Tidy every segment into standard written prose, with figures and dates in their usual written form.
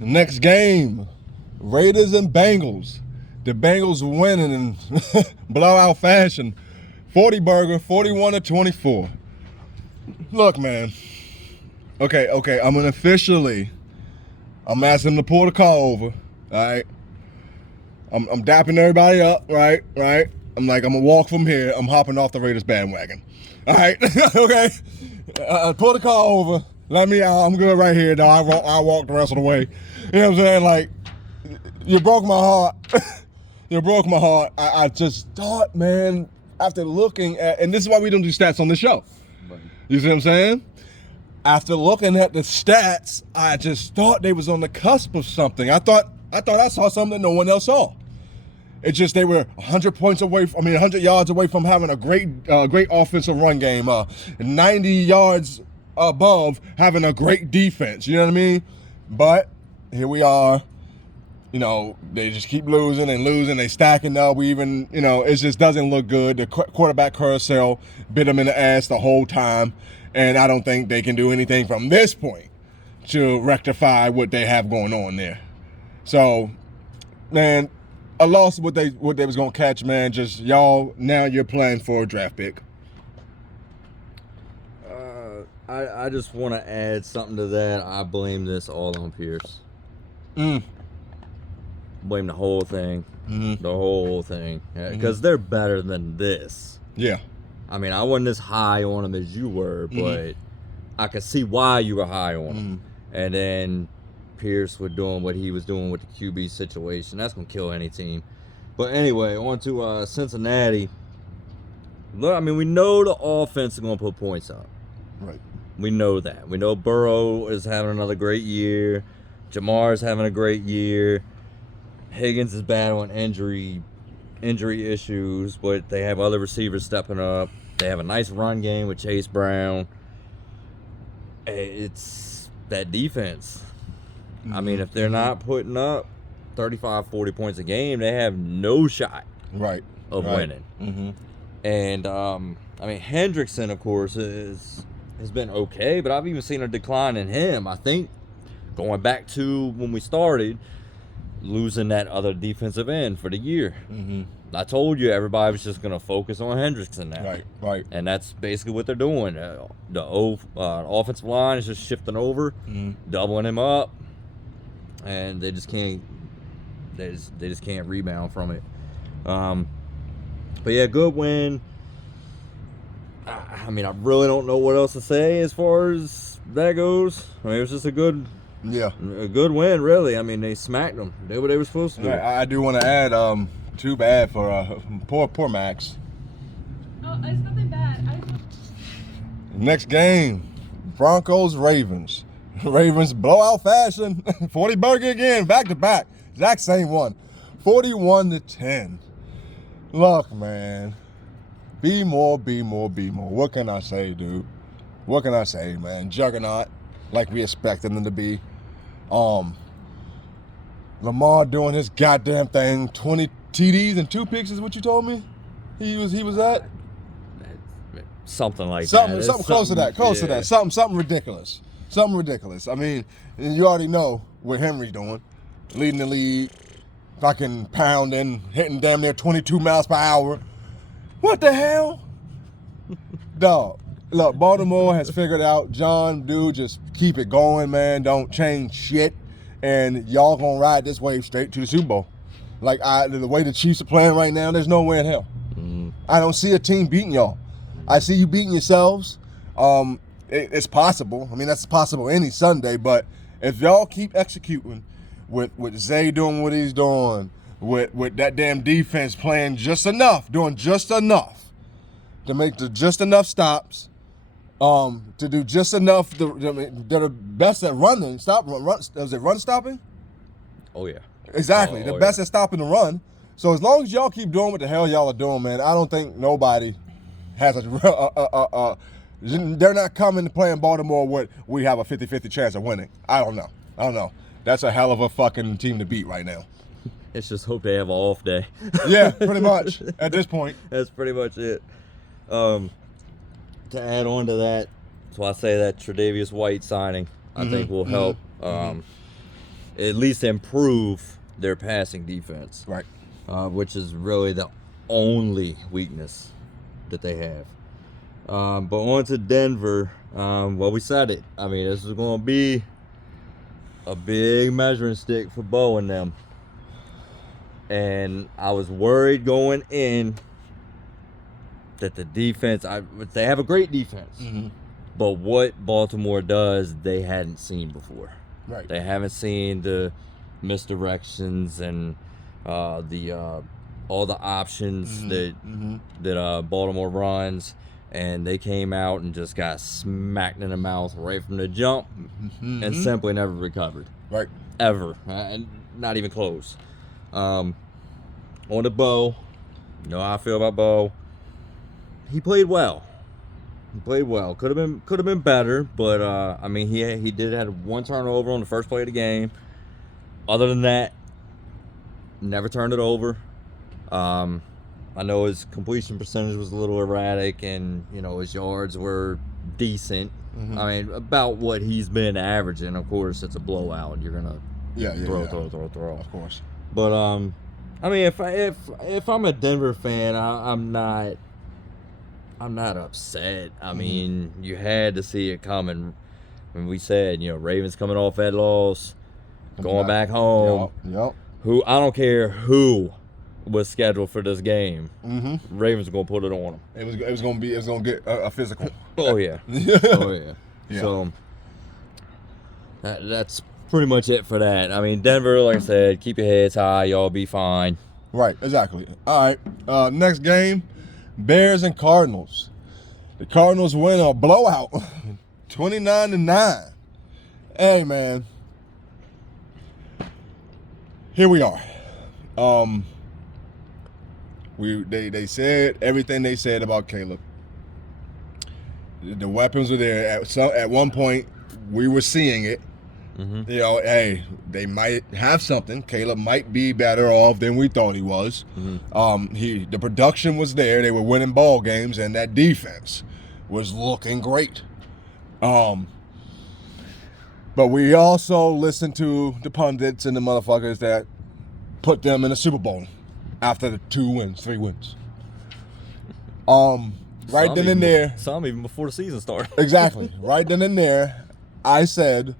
Next game, Raiders and Bengals. The Bengals winning in blowout fashion. 40 burger, 41-24. Look, man. Okay. I'm asking them to pull the call over. All right. I'm dapping everybody up. Right. I'm gonna walk from here. I'm hopping off the Raiders bandwagon. All right. Okay. Pull the call over. Let me out. I'm good right here, dog. I'll walk the rest of the way. You know what I'm saying? Like, you broke my heart. You broke my heart. I just thought, man, after looking at, and this is why we don't do stats on the show. You see what I'm saying? After looking at the stats, I just thought they was on the cusp of something. I thought I saw something that no one else saw. It's just they were 100 yards away from having a great offensive run game, 90 yards above having a great defense. You know what I mean? But here we are. You know, they just keep losing. They stacking up. It just doesn't look good. The quarterback carousel bit them in the ass the whole time. And I don't think they can do anything from this point to rectify what they have going on there. So, man, I lost what they was going to catch, man. Just y'all, now you're playing for a draft pick. I just want to add something to that. I blame this all on Pierce. Blame the whole thing. The whole thing. Because they're better than this. Yeah. I mean, I wasn't as high on them as you were, but I could see why you were high on them. And then Pierce was doing what he was doing with the QB situation. That's going to kill any team. But anyway, on to Cincinnati. Look, I mean, we know the offense is going to put points up. Right. We know that. We know Burrow is having another great year. Jamar's having a great year. Higgins is battling injury issues, but they have other receivers stepping up. They have a nice run game with Chase Brown. It's that defense. I mean, if they're not putting up 35, 40 points a game, they have no shot of winning. And, I mean, Hendrickson, of course, has been okay, but I've even seen a decline in him. I think going back to when we started, losing that other defensive end for the year. I told you everybody was just going to focus on Hendrickson now. Right. And that's basically what they're doing. The offensive line is just shifting over, doubling him up, and they just can't. They just can't rebound from it. But yeah, good win. I mean, I really don't know what else to say as far as that goes. I mean, it was just a good win, really. I mean, they smacked them. They did what they were supposed to do. I do want to add, too bad for poor Max. Oh, it's nothing bad. Next game, Broncos-Ravens. Ravens blowout fashion. 40 burger again, back to back. Exact same one. 41-10. Look, man. Be more. What can I say, dude? What can I say, man? Juggernaut, like we expected them to be. Lamar doing his goddamn thing. 20 TDs and 2 picks is what you told me he was at? Something like something, that. Something close to that. Something ridiculous. Something ridiculous. I mean, you already know what Henry's doing. Leading the league, fucking pounding, hitting damn near 22 miles per hour. What the hell? Dog. Look, Baltimore has figured out, John, dude, just keep it going, man. Don't change shit. And y'all gonna ride this wave straight to the Super Bowl. Like, the way the Chiefs are playing right now, there's no way in hell. I don't see a team beating y'all. I see you beating yourselves. It's possible. I mean, that's possible any Sunday. But if y'all keep executing with Zay doing what he's doing, with that damn defense playing doing just enough to make just enough stops, to do just enough. They're the best at running. Is it run stopping? Oh, yeah. Exactly. The best at stopping the run. So as long as y'all keep doing what the hell y'all are doing, man, I don't think nobody has they're not coming to play in Baltimore with we have a 50-50 chance of winning. I don't know. That's a hell of a fucking team to beat right now. Let's just hope they have an off day. Yeah, pretty much at this point. That's pretty much it. To add on to that, so I say that Tre'Davious White signing, I think will help. at least improve their passing defense. Right. Which is really the only weakness that they have. But on to Denver. Well, we said it. I mean, this is going to be a big measuring stick for Bo and them. And I was worried going in that the defense, they have a great defense. Mm-hmm. But what Baltimore does, they hadn't seen before. Right. They haven't seen the misdirections and all the options that Baltimore runs, and they came out and just got smacked in the mouth right from the jump, and simply never recovered. Right. Ever, and not even close. On to Bo, you know how I feel about Bo. He played well. Could have been better, but I mean he did have one turnover on the first play of the game. Other than that, never turned it over. I know his completion percentage was a little erratic, and his yards were decent. I mean, about what he's been averaging. Of course, it's a blowout. You're gonna throw. Of course. But I mean, if I'm a Denver fan, I'm not upset. I mean, you had to see it coming. When we said, Ravens coming off that loss, going back home. Yep. Who I don't care who was scheduled for this game. Ravens are gonna put it on them. It was gonna get a physical. Oh yeah. Oh yeah. So that's pretty much it for that. I mean, Denver, like I said, keep your heads high. Y'all be fine. Right. Exactly. All right. Next game, Bears and Cardinals. The Cardinals win a blowout, 29-9. Hey man, here we are. They said everything they said about Caleb. The weapons were there. At one point, we were seeing it. Hey, they might have something. Caleb might be better off than we thought he was. The production was there. They were winning ball games, and that defense was looking great. But we also listened to the pundits and the motherfuckers that put them in the Super Bowl after the 3 wins. Right then and there. Some even before the season started. Exactly. Right then and there, I said,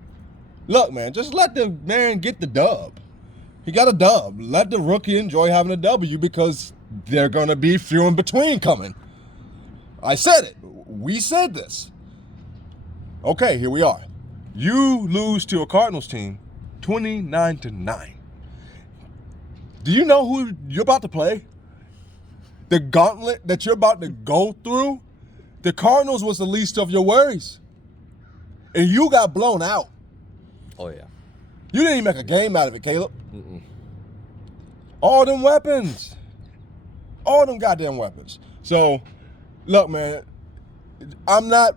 look, man, just let the man get the dub. He got a dub. Let the rookie enjoy having a W because they're going to be few in between coming. I said it. We said this. Okay, here we are. You lose to a Cardinals team 29-9. Do you know who you're about to play? The gauntlet that you're about to go through? The Cardinals was the least of your worries. And you got blown out. Oh, yeah. You didn't even make a game out of it, Caleb. All them weapons. All them goddamn weapons. So, look, man, I'm not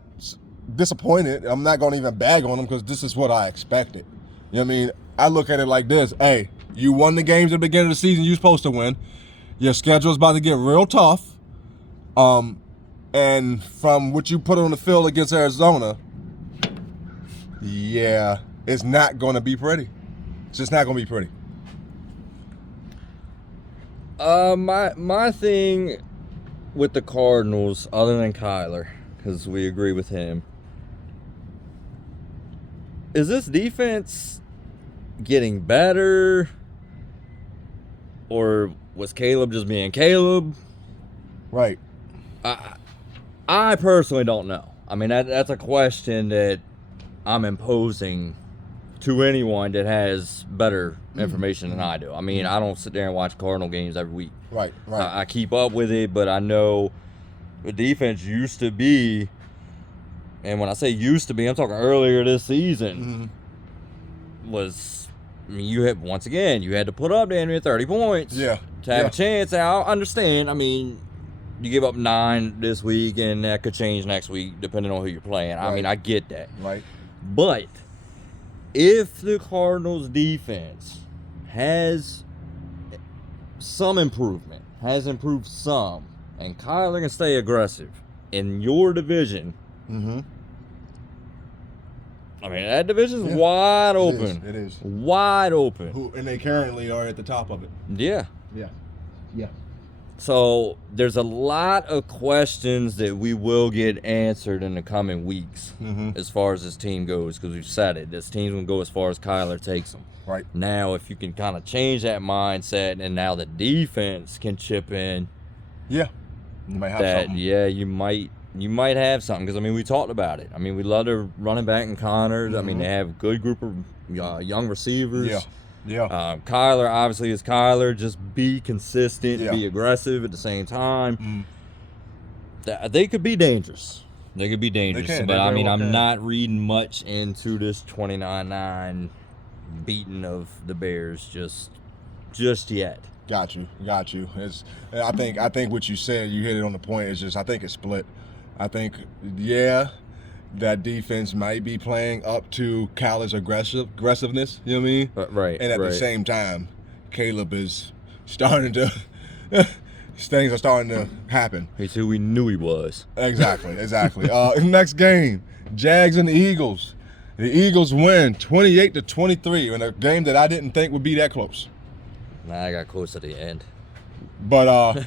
disappointed. I'm not going to even bag on them because this is what I expected. You know what I mean? I look at it like this. Hey, you won the games at the beginning of the season you're supposed to win. Your schedule's about to get real tough. And from what you put on the field against Arizona, yeah, it's not going to be pretty. It's just not going to be pretty. My thing with the Cardinals, other than Kyler, because we agree with him, is this defense getting better, or was Caleb just being Caleb? Right. I personally don't know. I mean, that's a question that I'm imposing to anyone that has better information than I do. I mean, I don't sit there and watch Cardinal games every week. Right. I keep up with it, but I know the defense used to be, and when I say used to be, I'm talking earlier this season, was, I mean, you had to put up damn near 30 points to have a chance. I understand. I mean, you give up 9 this week, and that could change next week depending on who you're playing. Right. I mean, I get that. Right. But if the Cardinals defense has some improvement, has improved some, and Kyler can stay aggressive in your division, I mean, that division's wide open. It is. Wide open. And they currently are at the top of it. Yeah. Yeah. Yeah. So there's a lot of questions that we will get answered in the coming weeks as far as this team goes, because we've said it. This team's going to go as far as Kyler takes them. Right. Now, if you can kind of change that mindset and now the defense can chip in, yeah, you might have something. Yeah, you might have something, because, I mean, we talked about it. I mean, we love their running back and Connors. I mean, they have a good group of young receivers. Yeah. Yeah. Kyler obviously is Kyler. Just be consistent, be aggressive at the same time. They could be dangerous. They could be dangerous. But I mean, I'm not reading much into this 29-9 beating of the Bears just yet. Got you. I think what you said, you hit it on the point. It's just, I think it's split. I think, that defense might be playing up to Kyler's aggressiveness, you know what I mean? Right. And at the same time, Caleb is starting to things are starting to happen. He's who we knew he was. Exactly. Next game, Jags and the Eagles. The Eagles win 28-23 in a game that I didn't think would be that close. I got close at the end. But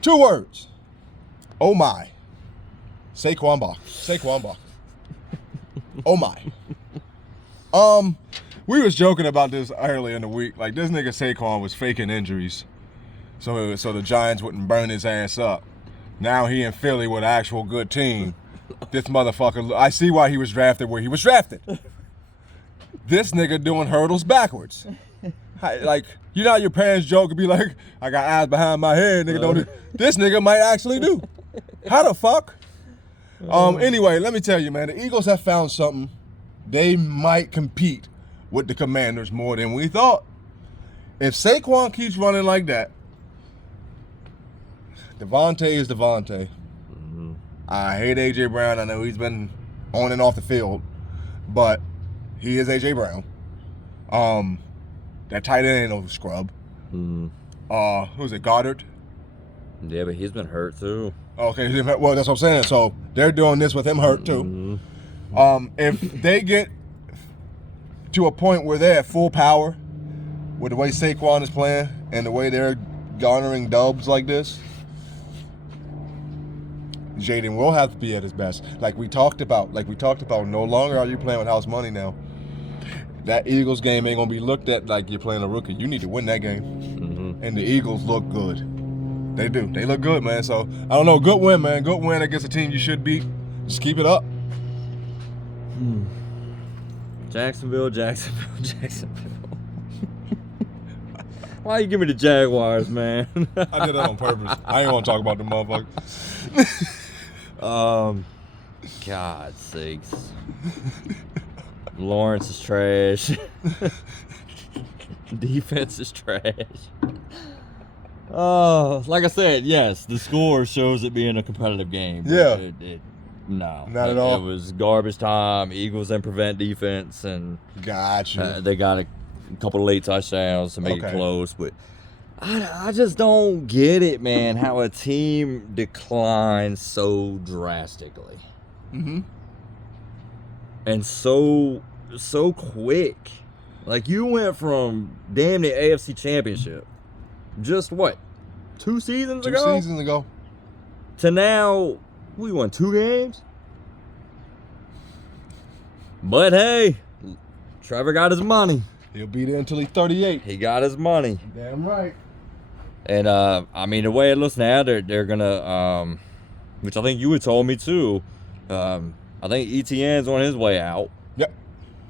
2 words. Oh my. Saquon Barkley. Oh my. We was joking about this earlier in the week. Like, this nigga Saquon was faking injuries so the Giants wouldn't burn his ass up. Now he in Philly with an actual good team. This motherfucker, I see why he was drafted where he was drafted. This nigga doing hurdles backwards. Like, you know how your parents joke and be like, I got eyes behind my head, nigga. Don't this nigga might actually do. How the fuck? Anyway, let me tell you, man, the Eagles have found something. They might compete with the Commanders more than we thought. If Saquon keeps running like that, Devontae is Devontae. I hate A.J. Brown. I know he's been on and off the field, but he is A.J. Brown. That tight end ain't no scrub. Who's it, Goddard? Yeah, but he's been hurt too. Okay, well, that's what I'm saying. So they're doing this with him hurt too. If they get to a point where they're at full power with the way Saquon is playing and the way they're garnering dubs like this, Jaden will have to be at his best. Like we talked about, no longer are you playing with house money now. That Eagles game ain't going to be looked at like you're playing a rookie. You need to win that game. And the Eagles look good. They do. They look good, man. So, I don't know. Good win, man. Good win against a team you should beat. Just keep it up. Jacksonville. Why you give me the Jaguars, man? I did that on purpose. I ain't want to talk about the motherfuckers. God sakes. Lawrence is trash. Defense is trash. Like I said, yes, the score shows it being a competitive game. Yeah. No. Not at all. It was garbage time. Eagles didn't prevent defense, and Gotcha. they got a couple of late touchdowns to make it close. But I just don't get it, man, how a team declines so drastically. And so quick. Like, you went from damn near AFC Championship, just what, 2 seasons ago? 2 seasons ago. To now, we won 2 games? But hey, Trevor got his money. He'll be there until he's 38. He got his money. Damn right. And, I mean, the way it looks now, they're going to, which I think you had told me too, I think ETN's on his way out. Yep.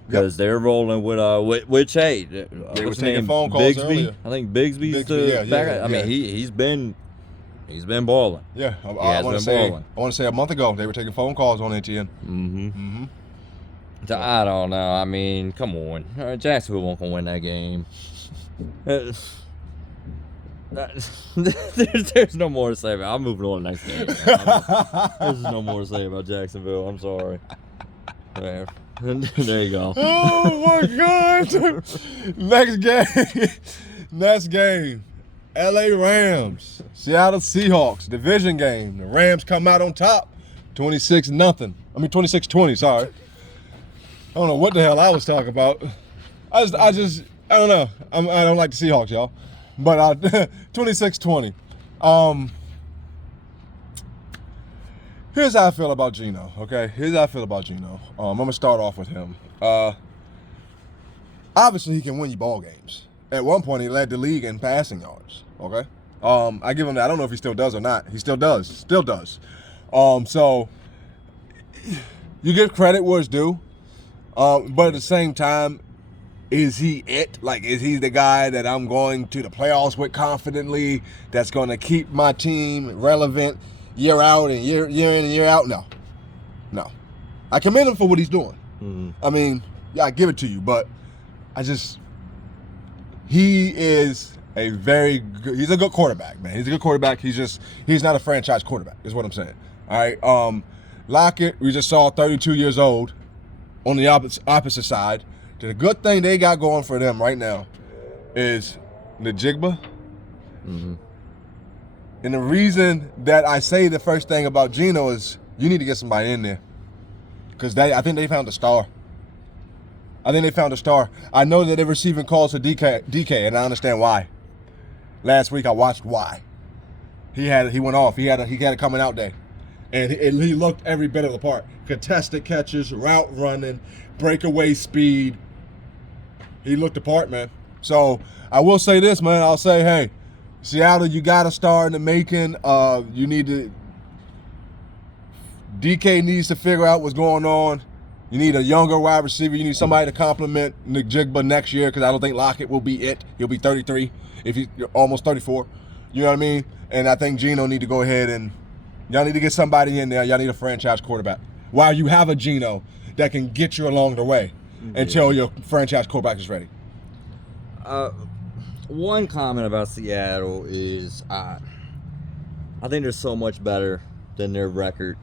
Because they're rolling with Chase. They were taking phone calls earlier. I think Bigsby's back. I mean, he's been balling. Yeah, I want to say a month ago they were taking phone calls on ETN. So, I don't know. I mean, come on. Jacksonville won't win that game. There's no more to say about it. I'm moving on to the next game. There's no more to say about Jacksonville. I'm sorry. There you go. Oh my God! Next game. LA Rams, Seattle Seahawks, division game. The Rams come out on top, 26-20. Sorry. don't know what the hell I was talking about. I don't know. I don't like the Seahawks, y'all. But 26-20. Here's how I feel about Geno, okay? Here's how I feel about Geno. I'm going to start off with him. Obviously, he can win you ball games. At one point, he led the league in passing yards, okay? I give him that. I don't know if he still does or not. He still does. Still does. So, you give credit where it's due. But at the same time, is he it? Like, is he the guy that I'm going to the playoffs with confidently, that's going to keep my team relevant year out and year in and year out? No. I commend him for what he's doing. Mm-hmm. I mean, yeah, I give it to you, but he is he's a good quarterback, man. He's a good quarterback. He's not a franchise quarterback, is what I'm saying. All right. Lockett, we just saw 32 years old on the opposite side. The good thing they got going for them right now is Njigba. Mm-hmm. And the reason that I say the first thing about Geno is you need to get somebody in there. Because I think they found a star. I know that they're receiving calls for DK, and I understand why. Last week I watched why. He went off. He had a coming out day. And he looked every bit of the part. Contested catches, route running, breakaway speed. He looked the part, man. So I will say this, man. I'll say, hey, Seattle, you got a star in the making. DK needs to figure out what's going on. You need a younger wide receiver. You need somebody to complement Njigba next year, because I don't think Lockett will be it. He'll be 33 if he's almost 34. You know what I mean? And I think Geno need to go ahead and y'all need to get somebody in there. Y'all need a franchise quarterback. While you have a Geno that can get you along the way until your franchise quarterback is ready. One comment about Seattle is I think they're so much better than their record.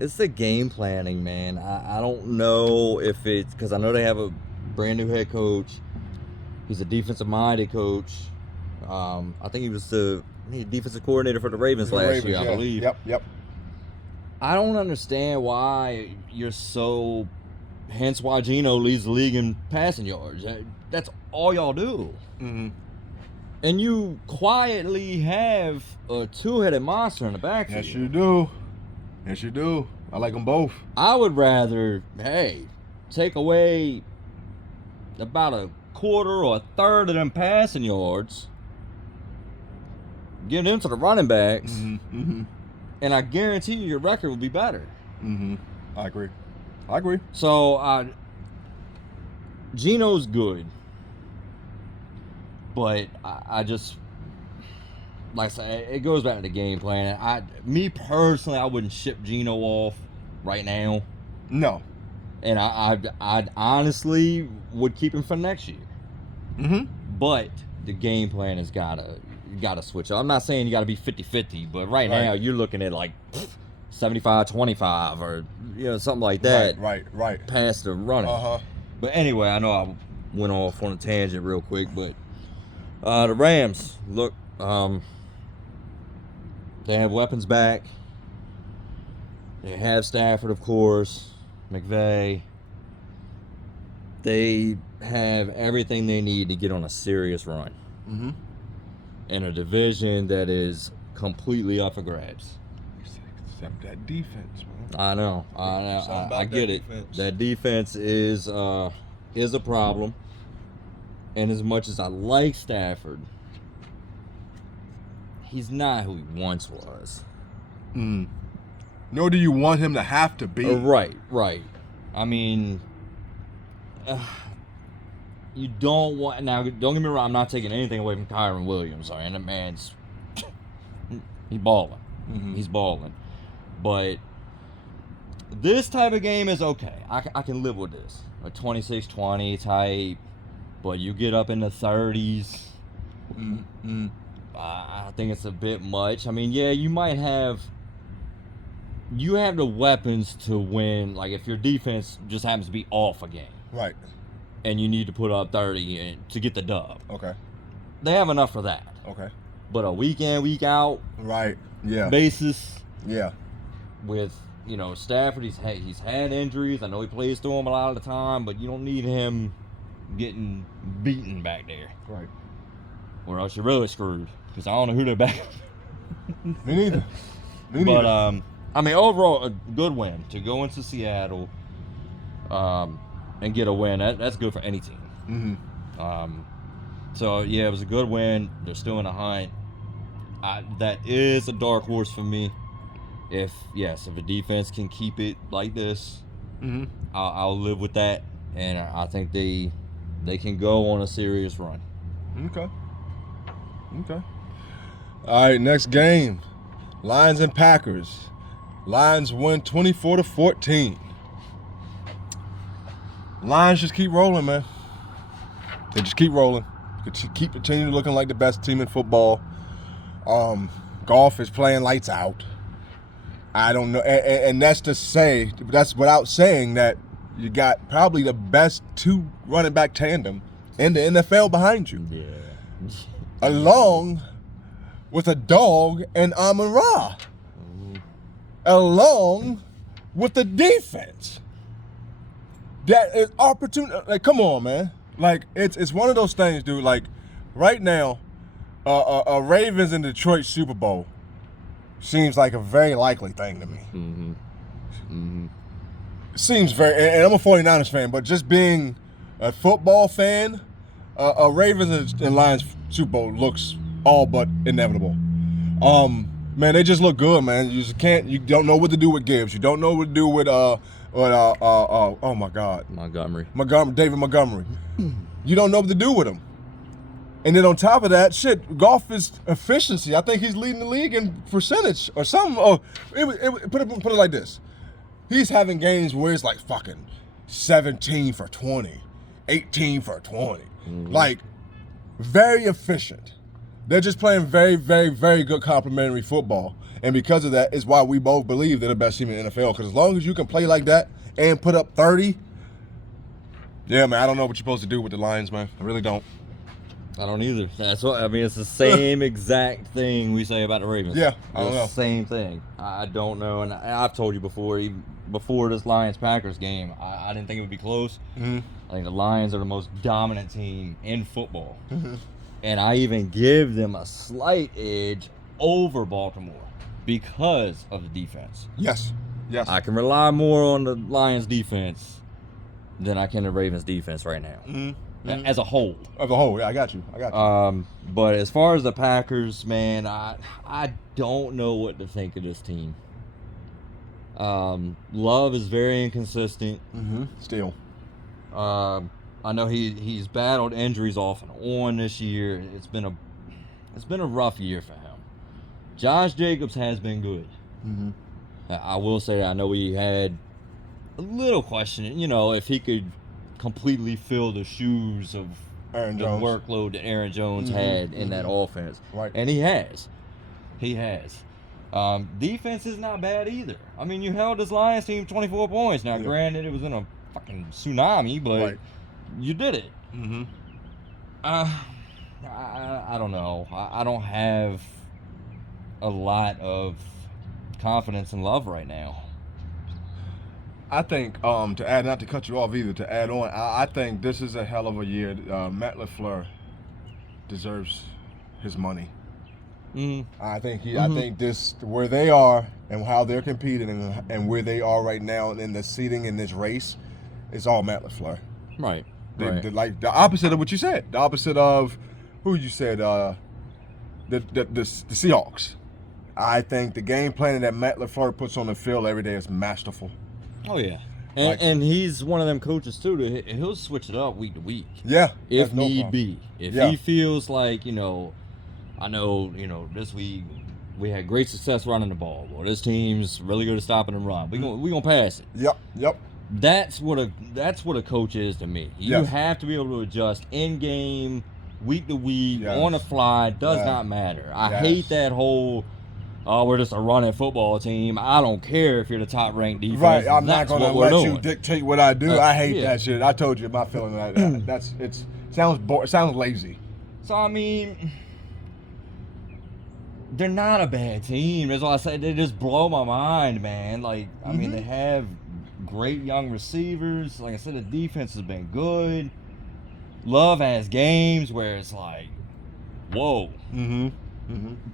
It's the game planning, man. I don't know if it's because I know they have a brand new head coach. He's a defensive-minded coach. I think he was the defensive coordinator for the Ravens last year, I believe. Yep. I don't understand why you're so. Hence why Geno leads the league in passing yards. That's all y'all do. Mm-hmm. And you quietly have a two-headed monster in the backfield. Yes, you do. I like them both. I would rather, take away about a quarter or a third of them passing yards, give them to the running backs, and I guarantee you your record will be better. Mm-hmm. I agree. So, Geno's good, but I just, like I said, it goes back to the game plan. Me personally, I wouldn't ship Geno off right now. No. And I honestly would keep him for next year. Mm-hmm. But the game plan has gotta switch up. I'm not saying you gotta be 50-50, but right now you're looking at like 75-25 or something like that. Right. Past the running. But anyway, I know I went off on a tangent real quick, but the Rams look. They have weapons back. They have Stafford, of course, McVay. They have everything they need to get on a serious run. Mm-hmm. In a division that is completely up for grabs. Except that defense, man. I know. I get it. That defense is a problem. And as much as I like Stafford, he's not who he once was. Nor do you want him to have to be. Right. I mean, you don't want... Now, don't get me wrong, I'm not taking anything away from Kyron Williams. I mean, the man's... he's balling. Mm-hmm. He's balling. But this type of game is okay. I can live with this. A 26-20 type, but you get up in the 30s. Mm-hmm. I think it's a bit much. I mean, yeah, you have the weapons to win. Like, if your defense just happens to be off a game. Right. And you need to put up 30 to get the dub. Okay. They have enough for that. Okay. But a week in, week out. Right. Yeah. Basis. Yeah. With you know, Stafford, he's had injuries. I know he plays through them a lot of the time, but you don't need him getting beaten back there. Right. Or else you're really screwed. Because I don't know who they're back. Me neither. But I mean, overall, a good win to go into Seattle, and get a win. That's good for any team. Mm-hmm. So yeah, it was a good win. They're still in the hunt. That is a dark horse for me. If the defense can keep it like this, I'll live with that, and I think they can go on a serious run. Okay. All right, next game, Lions and Packers. Lions win 24-14. Lions just keep rolling, man. They just keep rolling. Keep continuing looking like the best team in football. Goff is playing lights out. I don't know, and that's without saying that you got probably the best 2 running back tandem in the NFL behind you. Yeah. Along with a dog and Amon-Ra. Along with the defense. That is opportunity. Like, come on, man. Like, it's one of those things, dude. Like, right now, a Ravens and Detroit Super Bowl seems like a very likely thing to me. Seems very, and I'm a 49ers fan, but just being a football fan, a Ravens and Lions Super Bowl looks all but inevitable. Man, they just look good, man. You don't know what to do with Gibbs. You don't know what to do with oh my God, David Montgomery. You don't know what to do with him. And then on top of that, Goff is efficiency. I think he's leading the league in percentage or something. Oh, put it like this. He's having games where it's like fucking 17 for 20, 18 for 20. Like, very efficient. They're just playing very, very, very good complementary football. And because of that is why we both believe they're the best team in the NFL. Because as long as you can play like that and put up 30, yeah, man, I don't know what you're supposed to do with the Lions, man. I really don't. I don't either. That's what I mean. It's the same exact thing we say about the Ravens. Yeah, I don't know. Same thing. I don't know, and I've told you before. Even before this Lions-Packers game, I didn't think it would be close. I think the Lions are the most dominant team in football, and I even give them a slight edge over Baltimore because of the defense. Yes. I can rely more on the Lions defense than I can the Ravens defense right now. As a whole. Yeah, I got you. But as far as the Packers, man, I don't know what to think of this team. Love is very inconsistent. Still. I know he's battled injuries off and on this year. It's been a rough year for him. Josh Jacobs has been good. I will say, I know we had a little question, if he could completely fill the shoes of Aaron the Jones. workload that Aaron Jones had in that offense. Right. And he has. Defense is not bad either. I mean, you held this Lions team 24 points. Now, granted, it was in a fucking tsunami, but you did it. I don't know. I don't have a lot of confidence in Love right now. I think, to add, not to cut you off either, to add on, I think this is a hell of a year. Matt LaFleur deserves his money. I think I think this, where they are and how they're competing and where they are right now in the seating in this race, is all Matt LaFleur. Right. Like the opposite of what you said. The opposite of who you said, the Seahawks. I think the game plan that Matt LaFleur puts on the field every day is masterful. Oh, yeah. And he's one of them coaches, too, that he'll switch it up week to week. Yeah. If need be. If he feels like, I know, this week we had great success running the ball. Well, this team's really good at stopping and run. We're gonna pass it. Yep. That's what a coach is to me. You have to be able to adjust in-game, week to week, on the fly. Does not matter. I hate that whole... we're just a running football team. I don't care if you're the top-ranked defense. Right, I'm not going to let you doing. dictate what I do. I hate that shit. I told you my feeling on that. Sounds lazy. So, I mean, they're not a bad team. That's why I say they just blow my mind, man. Like, I mean, they have great young receivers. Like I said, the defense has been good. Love has games where it's like, whoa.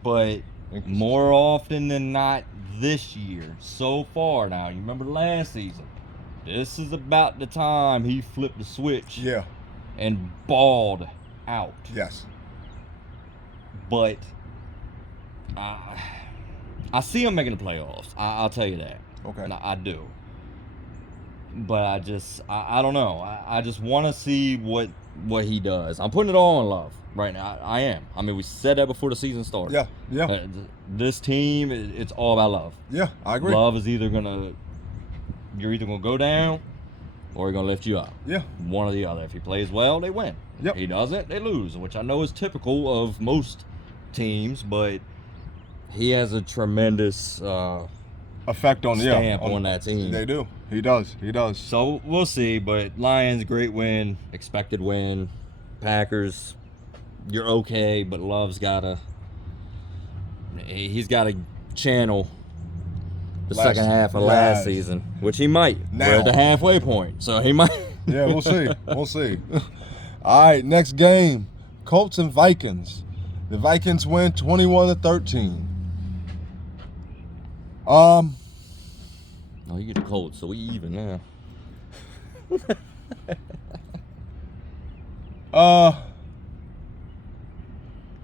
But more often than not this year, so far now, you remember last season, this is about the time he flipped the switch. Yeah. And balled out. Yes. But I see him making the playoffs. I'll tell you that. Okay. And I do. But I don't know. I just want to see what he does. I'm putting it all on Love right now. I am. I mean, we said that before the season started. Yeah. This team, it's all about Love. Yeah, I agree. Love is you're either gonna go down or he's gonna lift you up. Yeah. One or the other. If he plays well, they win. Yep. He doesn't, they lose, which I know is typical of most teams, but he has a tremendous effect on stamp on that team. They do. He does. So we'll see, but Lions, great win, expected win. Packers, you're okay, but Love's he's gotta channel the second half of last season, which he might. Now. We're at the halfway point, so he might. Yeah, we'll see. We'll see. All right, next game, Colts and Vikings. The Vikings win 21-13. Oh, you get the Colts, so we even now.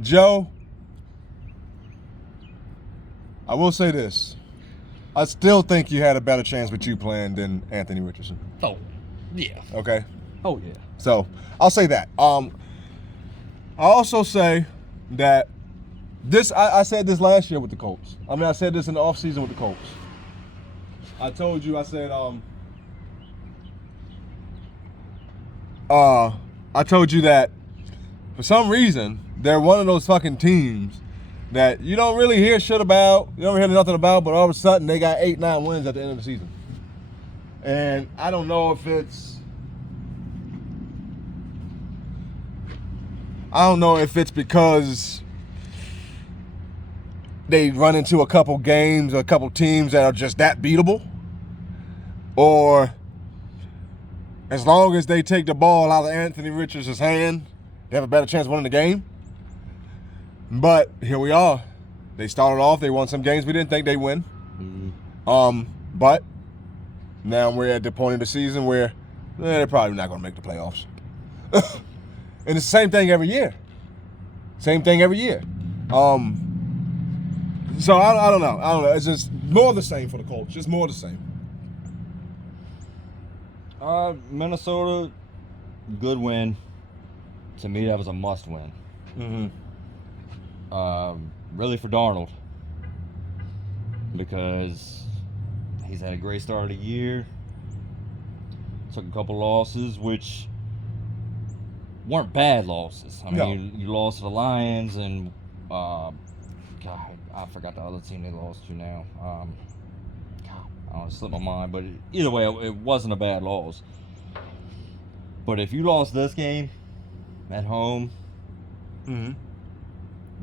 Joe, I will say this. I still think you had a better chance with you playing than Anthony Richardson. Oh, yeah. Okay? Oh, yeah. So, I'll say that. I also say that I said this last year with the Colts. I mean, I said this in the offseason with the Colts. I told you, I said, I told you that for some reason, they're one of those fucking teams that you don't really hear shit about, you don't hear nothing about, but all of a sudden they got 8-9 wins at the end of the season. And I don't know if it's because they run into a couple games or a couple teams that are just that beatable, or as long as they take the ball out of Anthony Richardson's hand, they have a better chance of winning the game. But here we are. They started off, they won some games we didn't think they'd win. But now we're at the point of the season where they're probably not going to make the playoffs. And it's the same thing every year. So I don't know. It's just more of the same for the Colts. Just more of the same. Minnesota, good win. To me, that was a must win. Really for Darnold, because he's had a great start of the year. Took a couple losses, which weren't bad losses. I mean, you lost to the Lions, and God, I forgot the other team they lost to now. I don't slip my mind, but either way, it wasn't a bad loss. But if you lost this game at home,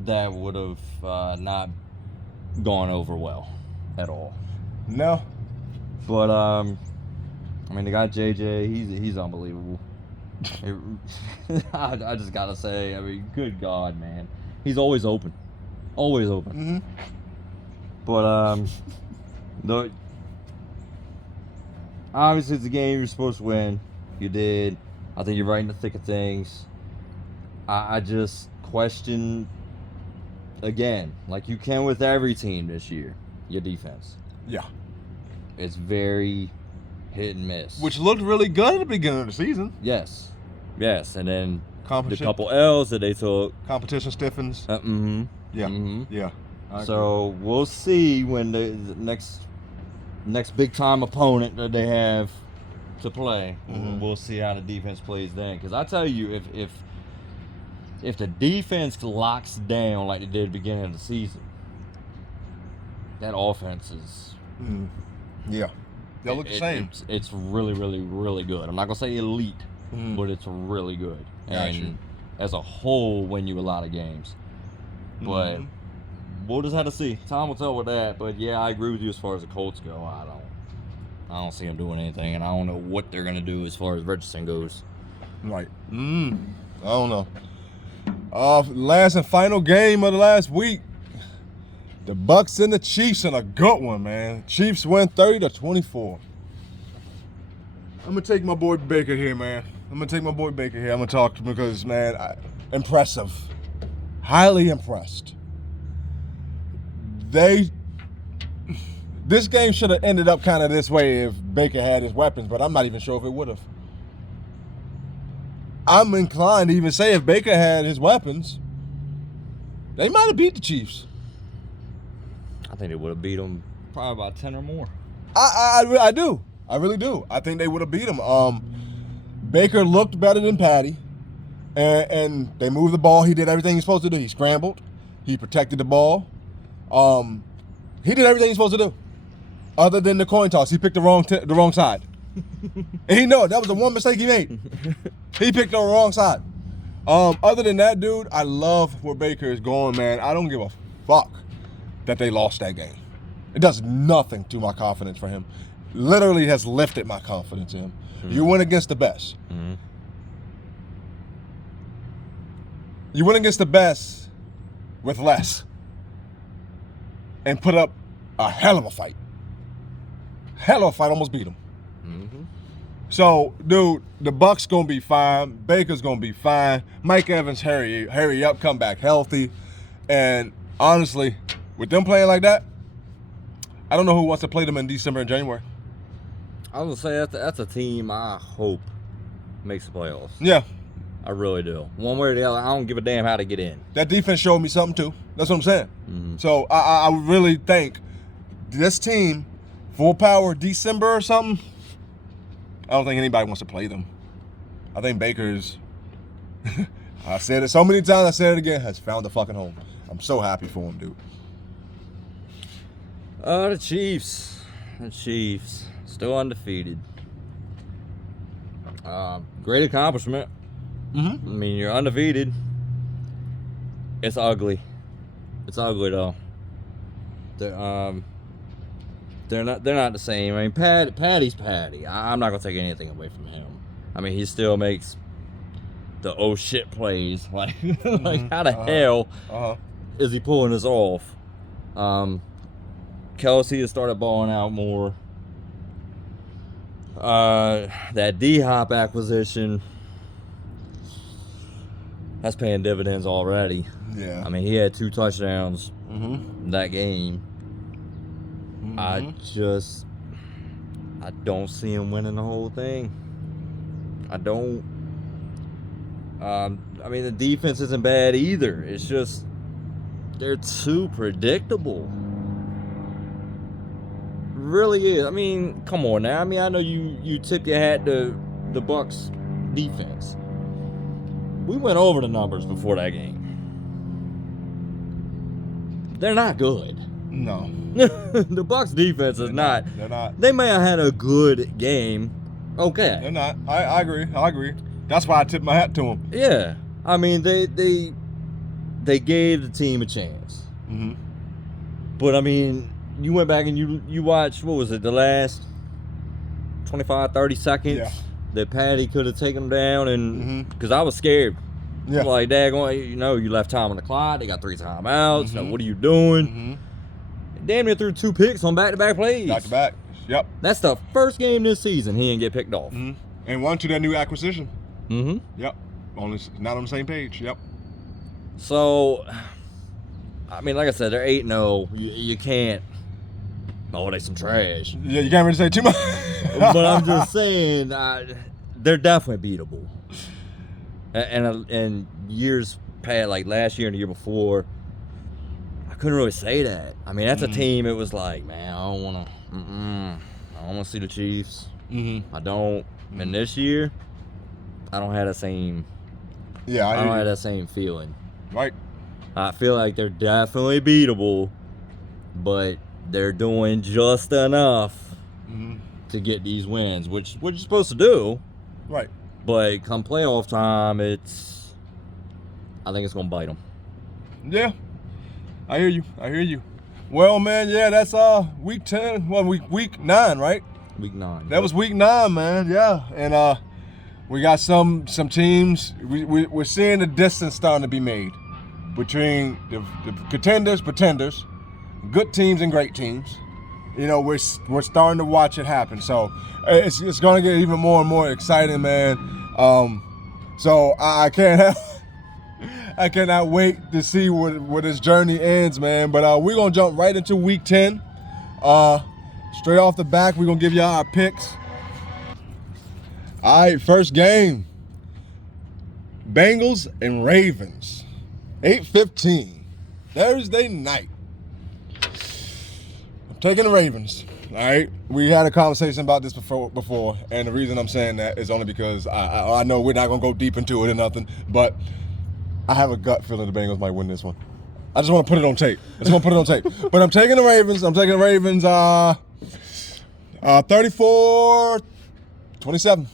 that would have not gone over well at all. No. But I mean, the guy JJ, he's unbelievable. I just gotta say, I mean, good God, man, he's always open, always open. But obviously it's a game you're supposed to win. You did. I think you're right in the thick of things. I just question, again, like you can with every team this year, your defense. Yeah. It's very hit and miss. Which looked really good at the beginning of the season. Yes. And then the Competition. couple L's that they took. Competition stiffens. Yeah. Yeah. So we'll see when the next big time opponent that they have to play. We'll see how the defense plays then. Because I tell you, if the defense locks down like they did at the beginning of the season, that offense is Yeah. They'll look the same. It's really, really, really good. I'm not gonna say elite, but it's really good. And as a whole, win you a lot of games. But we'll just have to see. Time will tell with that. But yeah, I agree with you as far as the Colts go. I don't see them doing anything, and I don't know what they're gonna do as far as Richardson goes. Right. I don't know. Last and final game of the last week. The Bucks and the Chiefs in a good one, man. Chiefs win 30-24. I'm gonna take my boy Baker here, man. I'm gonna talk to him because, man, impressive. Highly impressed. This game should have ended up kind of this way if Baker had his weapons, but I'm not even sure if it would have. I'm inclined to even say if Baker had his weapons, they might have beat the Chiefs. I think they would have beat them probably about 10 or more. I do. I really do. I think they would have beat him. Baker looked better than Patty, and they moved the ball. He did everything he's supposed to do. He scrambled. He protected the ball. He did everything he's supposed to do, other than the coin toss. He picked the wrong side. And he knew it. That was the one mistake he made. He picked the wrong side. Other than that, dude, I love where Baker is going, man. I don't give a fuck that they lost that game. It does nothing to my confidence for him. Literally has lifted my confidence in him. Mm-hmm. You win against the best. Mm-hmm. You win against the best with less. And put up a hell of a fight. Almost beat him. Mm-hmm. So, dude, the Bucks gonna be fine. Baker's gonna be fine. Mike Evans, hurry up, come back healthy. And honestly, with them playing like that, I don't know who wants to play them in December and January. I was gonna say that's a team I hope makes the playoffs. Yeah. I really do. One way or the other, I don't give a damn how to get in. That defense showed me something too. That's what I'm saying. Mm-hmm. So I really think this team, full power December or something, I don't think anybody wants to play them. I think Baker's, I said it so many times, I said it again, has found a fucking home. I'm so happy for him, dude. The Chiefs. Still undefeated. Great accomplishment. Mm-hmm. I mean, you're undefeated. It's ugly. It's ugly though. They're not the same. I mean, Patty's Patty. I'm not gonna take anything away from him. I mean, he still makes the oh shit plays. Like, mm-hmm. Like how the hell is he pulling this off? Kelsey has started balling out more. That D-Hop acquisition, that's paying dividends already. Yeah. I mean, he had 2 touchdowns that game. Mm-hmm. I don't see him winning the whole thing. I don't. I mean, the defense isn't bad either. It's just they're too predictable. Really is. I mean, come on now. I mean, I know you tip your hat to the Bucks defense. We went over the numbers before that game. They're not good. No. The Bucks defense is not. They're not. They may have had a good game. Okay. They're not. I agree. That's why I tipped my hat to them. Yeah. I mean, they gave the team a chance. Mm-hmm. But I mean, you went back and you watched, what was it, the last 25, 30 seconds that Patty could have taken them down, and because I was scared. Yeah. I'm like, daggone, you left time on the clock. They got 3 timeouts. Mm-hmm. What are you doing? Mm-hmm. Damn near threw 2 picks on back-to-back plays. Back-to-back. Yep. That's the first game this season he didn't get picked off. Mm-hmm. And one to that new acquisition. Mm-hmm. Yep. Not on the same page. Yep. So, I mean, like I said, they're 8-0. You can't. Oh, they some trash. Yeah, you can't really say too much. But I'm just saying, they're definitely beatable. And years past, like last year and the year before, I couldn't really say that. I mean, that's a team. It was like, man, I don't want to see the Chiefs. Mm-hmm. I don't. And this year, I don't have the same. Yeah, I don't have that same feeling. Right. I feel like they're definitely beatable, but they're doing just enough to get these wins, which what you're supposed to do. Right. But come playoff time, I think it's gonna bite them. Yeah. I hear you. I hear you. Well, man, yeah, that's week 10. Well, week 9, right? Week 9. That was week 9, man. Yeah, and we got some teams. We're seeing the distance starting to be made between the contenders, pretenders, good teams and great teams. You know, we're starting to watch it happen. So it's going to get even more and more exciting, man. So I cannot wait to see where this journey ends, man. But we're going to jump right into week 10. Straight off the back, we're going to give y'all our picks. All right, first game. Bengals and Ravens. 8:15. Thursday night. I'm taking the Ravens. All right. We had a conversation about this before, and the reason I'm saying that is only because I know we're not going to go deep into it or nothing, but I have a gut feeling the Bengals might win this one. I just want to put it on tape. But I'm taking the Ravens. 34-27.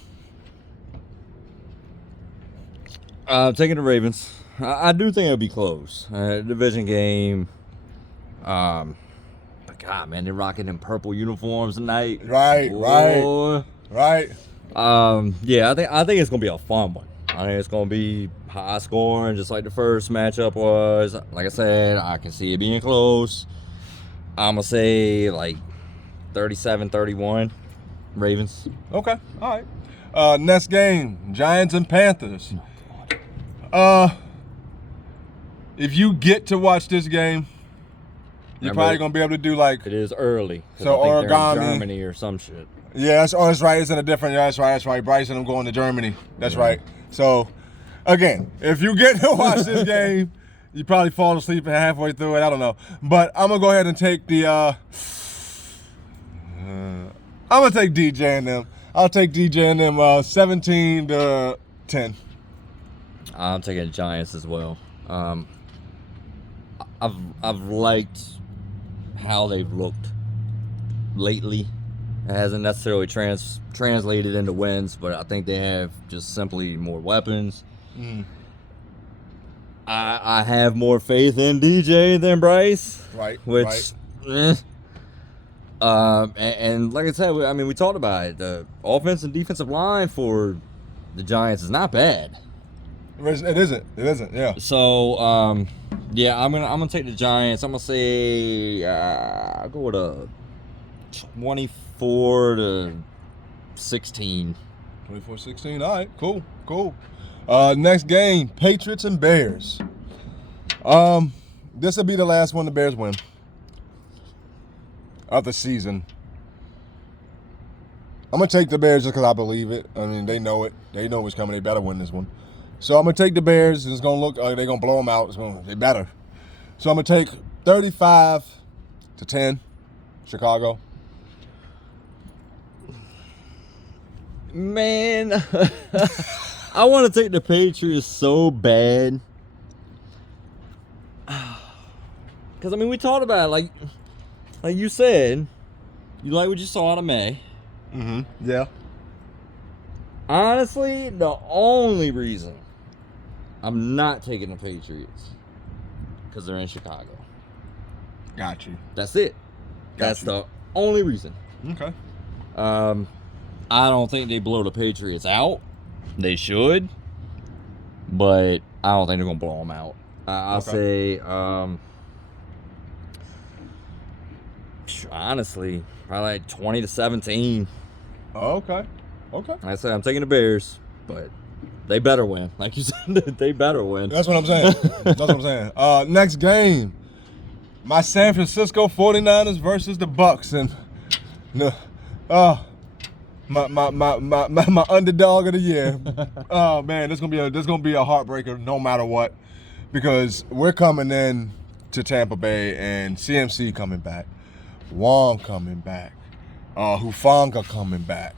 Taking the Ravens. I do think it'll be close. Division game. But God, man, they're rocking them purple uniforms tonight. Right. Yeah, I think it's gonna be a fun one. I think it's gonna be high scoring, just like the first matchup was. Like I said, I can see it being close. I'm gonna say like 37-31, Ravens. Okay, all right. Next game, Giants and Panthers. If you get to watch this game, you're probably gonna be able to do like. It is early. So I think they're origami, in Germany or some shit. Yeah, that's right. It's in a different. Yeah, that's right. Bryce and I'm going to Germany. That's right. So, again, if you get to watch this game, you probably fall asleep halfway through it. I don't know, but I'm gonna go ahead and take the. I'm gonna take DJ and them. I'll take DJ and them 17-10. I'm taking the Giants as well. I've liked how they've looked lately. It hasn't necessarily translated into wins, but I think they have just simply more weapons. I have more faith in DJ than Bryce. Right. Which, and like I said, I mean, we talked about it. The offense and defensive line for the Giants is not bad. It isn't. Yeah. So, yeah, I'm gonna take the Giants. I'm gonna say I'll go with a 24-16. 24-16. All right. Cool. Next game, Patriots and Bears. This will be the last one the Bears win of the season. I'm gonna take the Bears just because I believe it. I mean, they know it. They know what's coming. They better win this one. So I'm gonna take the Bears. It's gonna look like they're gonna blow them out. They better. So I'm gonna take 35-10, Chicago. Man, I want to take the Patriots so bad. Because, I mean, we talked about it, like you said, you like what you saw out of May. Yeah. Honestly, the only reason I'm not taking the Patriots because they're in Chicago. Got you. That's it. That's the only reason. Okay. I don't think they blow the Patriots out. They should, but I don't think they're gonna blow them out. I'll say, honestly, probably like 20-17. Oh, okay. Like I said, I'm taking the Bears, but they better win. Like you said, they better win. That's what I'm saying. Next game, my San Francisco 49ers versus the Bucks, and my underdog of the year. Oh man, this gonna be a heartbreaker no matter what, because we're coming in to Tampa Bay and CMC coming back, Wong coming back, Hufanga coming back.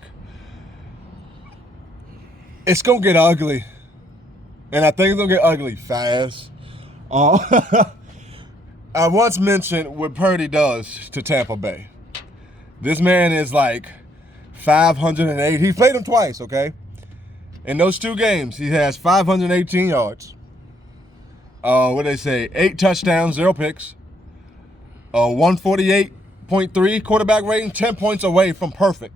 It's gonna get ugly, and I think it's gonna get ugly fast. I once mentioned what Purdy does to Tampa Bay. This man is like 508. He played him twice, okay? In those 2 games, he has 518 yards. What did they say? 8 touchdowns, 0 picks. 148.3 quarterback rating, 10 points away from perfect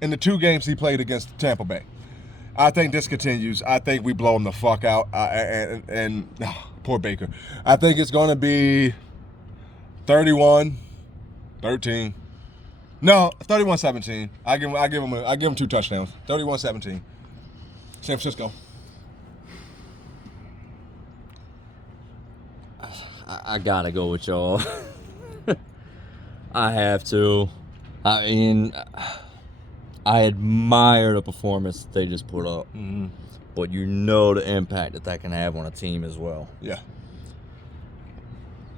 in the 2 games he played against Tampa Bay. I think this continues. I think we blow him the fuck out. Poor Baker. I think it's going to be 31-13. No, 31-17. I give him 2 touchdowns. 31-17. San Francisco. I gotta go with y'all. I have to. I mean, I admire the performance that they just put up, but you know the impact that can have on a team as well. Yeah.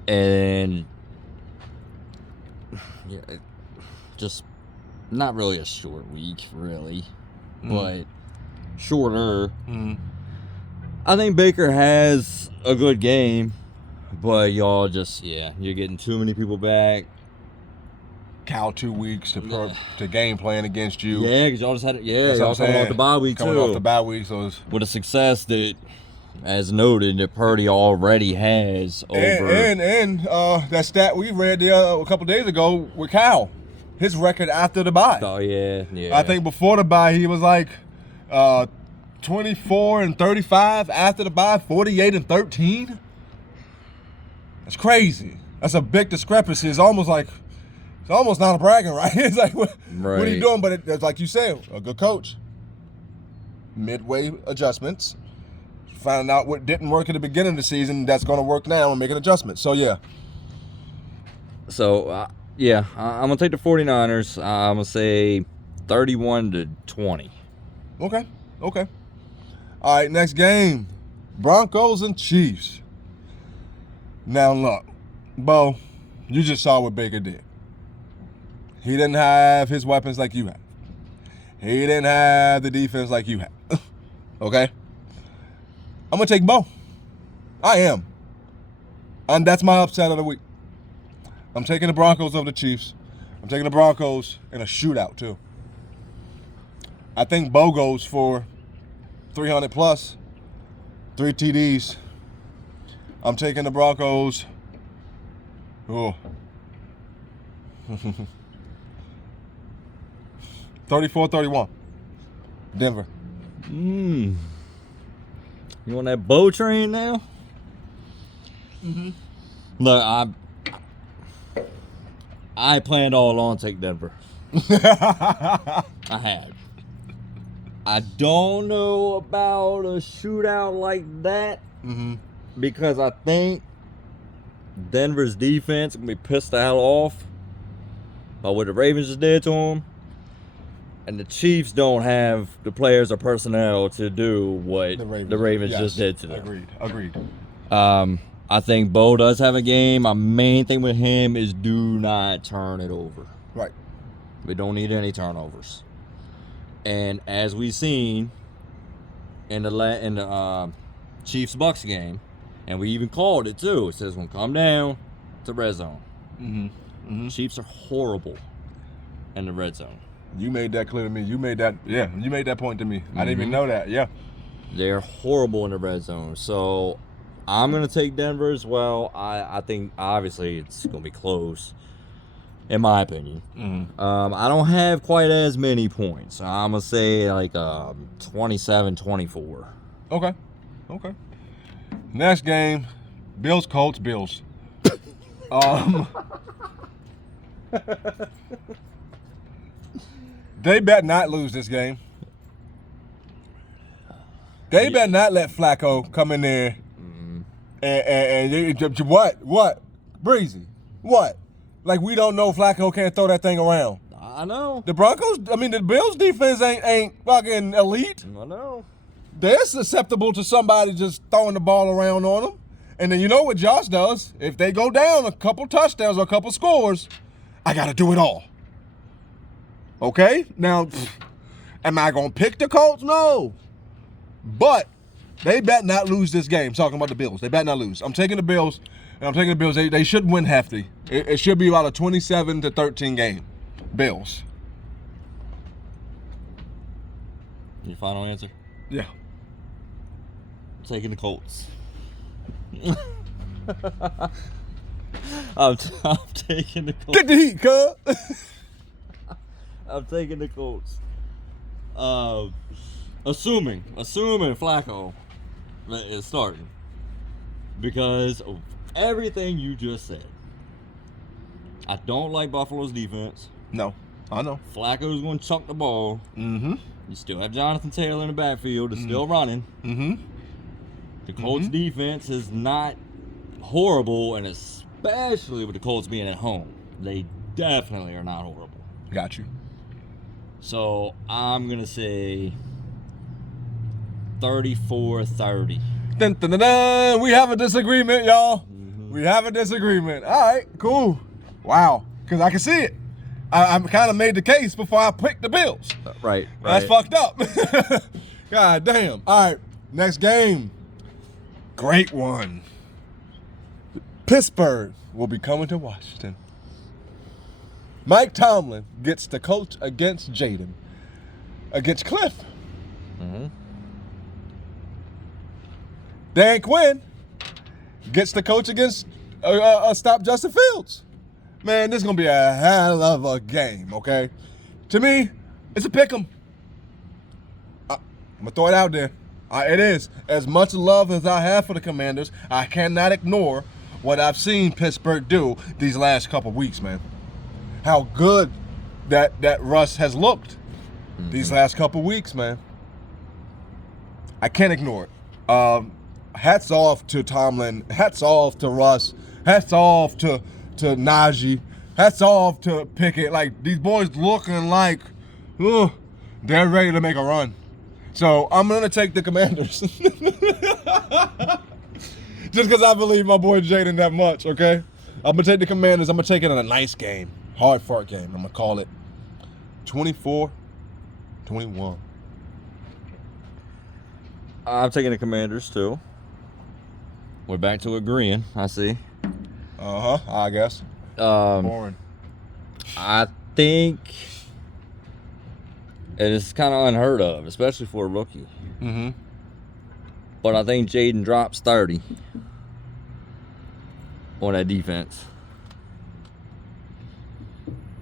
And yeah, just not really a short week, really, but shorter. I think Baker has a good game, but y'all just, you're getting too many people back. Cal 2 weeks to game plan against you. Yeah, because y'all just had it. Yeah, y'all coming off the bye week, coming off the bye week, so it's with a success that, as noted, that Purdy already has over. And that stat we read a couple days ago with Cal, his record after the bye. Oh yeah. I think before the bye he was like 24-35. After the bye, 48-13. That's crazy. That's a big discrepancy. It's almost not a bragging right. It's like, what are you doing? But it's like you said, a good coach. Midway adjustments. Finding out what didn't work at the beginning of the season, that's going to work now and make an adjustment. So, yeah. So, I'm going to take the 49ers. I'm going to say 31-20. Okay. All right, next game. Broncos and Chiefs. Now, look, Bo, you just saw what Baker did. He didn't have his weapons like you have. He didn't have the defense like you have. Okay? I'm going to take Bo. I am. And that's my upset of the week. I'm taking the Broncos over the Chiefs. I'm taking the Broncos in a shootout, too. I think Bo goes for 300 plus, 3 TDs. I'm taking the Broncos. Oh. 34-31. Denver. You on that Bo train now? Look, I planned all along to take Denver. I had. I don't know about a shootout like that because I think Denver's defense is going to be pissed the hell off by what the Ravens just did to them. And the Chiefs don't have the players or personnel to do what the Ravens just did to them. Agreed. I think Bo does have a game. My main thing with him is do not turn it over. Right. We don't need any turnovers. And as we've seen in the Chiefs-Bucks game, and we even called it too, it says when come down to red zone. Chiefs are horrible in the red zone. You made that clear to me. You made that point to me. I didn't even know that. Yeah. They're horrible in the red zone. So I'm going to take Denver as well. I think obviously it's going to be close, in my opinion. I don't have quite as many points. I'm going to say like 27-24. Okay. Next game, Bills-Colts, Bills. They better not lose this game. They better not let Flacco come in there and what? Breezy. What? Like we don't know Flacco can't throw that thing around. I know. The Bills defense ain't fucking elite. I know. They're susceptible to somebody just throwing the ball around on them. And then you know what Josh does? If they go down a couple touchdowns or a couple scores, I got to do it all. Okay? Now, am I going to pick the Colts? No. But they better not lose this game. Talking about the Bills. They better not lose. I'm taking the Bills, and I'm taking the Bills. They should win hefty. It should be about a 27-13 game. Bills. Your final answer? Yeah. I'm taking the Colts. I'm taking the Colts. Get the heat, cuz. I'm taking the Colts. Assuming Flacco is starting, because of everything you just said. I don't like Buffalo's defense. No, I know. Flacco's going to chunk the ball. Mm-hmm. You still have Jonathan Taylor in the backfield. It's still running. Mm-hmm. The Colts' defense is not horrible, and especially with the Colts being at home, they definitely are not horrible. Got you. So I'm going to say 34-30. Dun, dun, dun, dun. We have a disagreement, y'all. We have a disagreement. All right, cool. Wow, because I can see it. I kind of made the case before I picked the Bills. Right. That's fucked up. God damn. All right, next game. Great one. Pittsburgh will be coming to Washington. Mike Tomlin gets the coach against Jaden. Against Cliff. Mm-hmm. Dan Quinn gets the coach against stop Justin Fields. Man, this is going to be a hell of a game, okay? To me, it's a pick 'em. I'm going to throw it out there. It is. As much love as I have for the Commanders, I cannot ignore what I've seen Pittsburgh do these last couple weeks, man. How good that Russ has looked these last couple weeks, man. I can't ignore it. Hats off to Tomlin. Hats off to Russ. Hats off to Najee. Hats off to Pickett. Like, these boys looking like, they're ready to make a run. So I'm going to take the Commanders. Just because I believe my boy Jaden that much, okay? I'm going to take the Commanders. I'm going to take it in a nice game. Hard-fought game. I'm going to call it 24-21. I'm taking the Commanders, too. We're back to agreeing, I see. I guess. Boring. I think, and it's kind of unheard of, especially for a rookie. Mm-hmm. But I think Jaden drops 30 on that defense.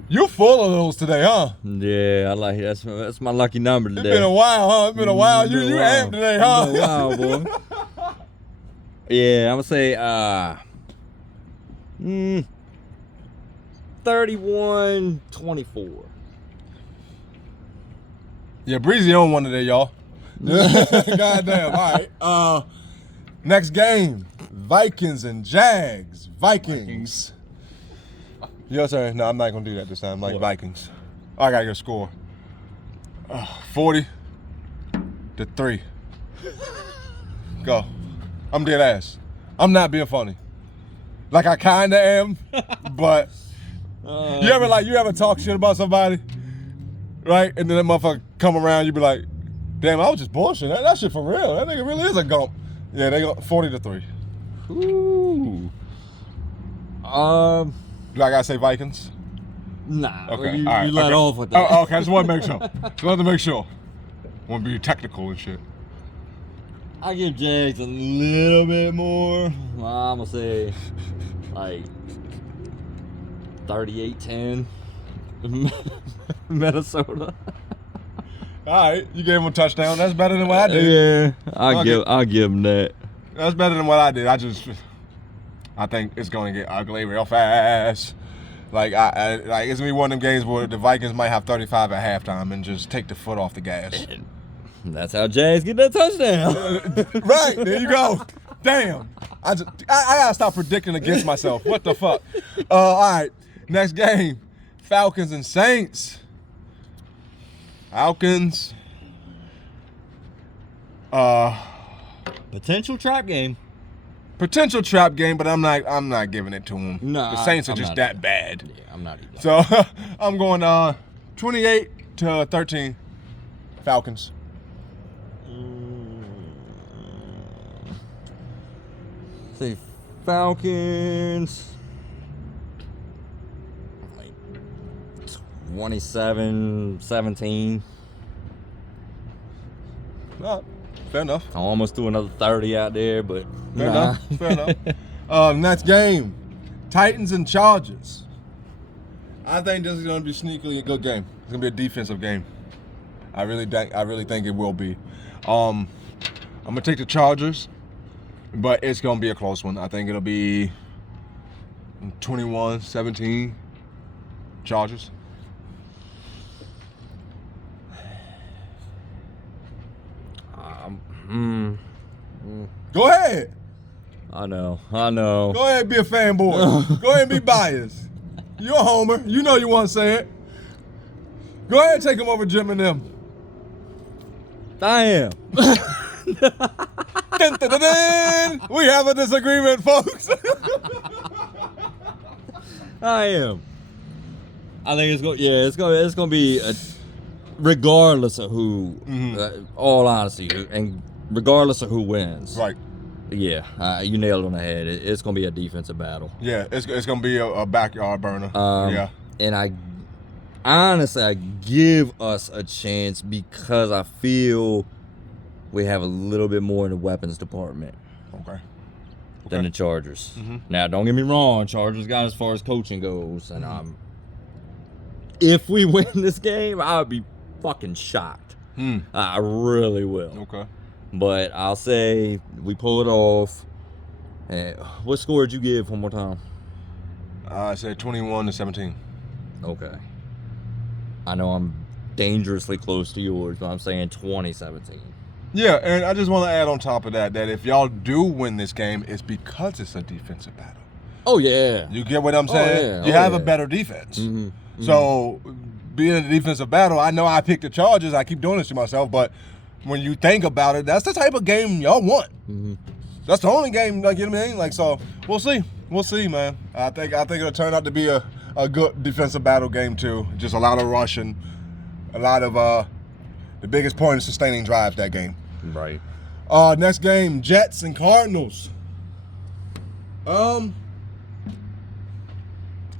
You full of those today, huh? Yeah, I like it. That's my lucky number today. It's been a while, huh? It's been a while. You amped today, huh? It's been a while, boy. Yeah, I'm gonna say 31-24. Yeah, Breezy on one today, y'all. Goddamn. All right. Next game. Vikings and Jags. Vikings. Your turn. No, I'm not going to do that this time. Like Vikings. I got to get a score. 40-3. Go. I'm dead ass. I'm not being funny. Like, I kind of am, but you ever talk shit about somebody, right? And then that motherfucker come around, you be like, damn, I was just bullshitting. That shit for real. That nigga really is a gump. Yeah, they go 40-3. Ooh. Do I gotta say Vikings? Nah. Okay. You right, let okay. off with that. Oh, okay. I just want to make sure. Want to be technical and shit. I give Jags a little bit more. I'm gonna say like 38-10. Minnesota. All right, you gave him a touchdown. That's better than what I did. Yeah, I'll give him that. That's better than what I did. I think it's gonna get ugly real fast. Like it's gonna be one of them games where the Vikings might have 35 at halftime and just take the foot off the gas. That's how Jags get that touchdown. Right, there you go. Damn. I gotta stop predicting against myself. What the fuck? All right, next game. Falcons and Saints. Falcons. Potential trap game. Potential trap game, but I'm not giving it to them. No, the Saints are I'm just not that bad. Yeah, I'm not either. So I'm going 28-13 Falcons. Say Falcons. Like 27-17. Fair enough. I almost threw another 30 out there, but Fair enough. Next game. Titans and Chargers. I think this is going to be sneakily a good game. It's going to be a defensive game. I really think it will be. I'm going to take the Chargers, but it's going to be a close one. I think it'll be 21-17 Chargers. Go ahead. I know. Go Go ahead and be a fanboy. Go ahead and be biased. You're a homer. You know you want to say it. Go ahead and take him over Jim and them. I am. Dun, dun, dun, dun. We have a disagreement, folks. I am. I think it's gonna be regardless of who, all honesty, and regardless of who wins. Right. Yeah, you nailed it on the head. It's gonna be a defensive battle. Yeah, it's gonna be a backyard burner. Yeah. And I honestly give us a chance because I feel we have a little bit more in the weapons department. Okay. Than the Chargers. Now, don't get me wrong, Chargers got as far as coaching goes, and if we win this game, I would be fucking shocked. I really will. Okay. But I'll say we pull it off. What score did you give one more time? I said 21-17. Okay. I know I'm dangerously close to yours, but I'm saying 2017. Yeah, and I just want to add on top of that if y'all do win this game, it's because it's a defensive battle. Oh, yeah. You get what I'm saying? Yeah. You have a better defense. So, being in a defensive battle, I know I picked the Chargers. I keep doing this to myself, but when you think about it, that's the type of game y'all want. That's the only game, like, you know what I mean? Like, so, we'll see. We'll see, man. I think it'll turn out to be a good defensive battle game, too. Just a lot of rushing, a lot of, the biggest point is sustaining drives that game. Right. Next game, Jets and Cardinals. I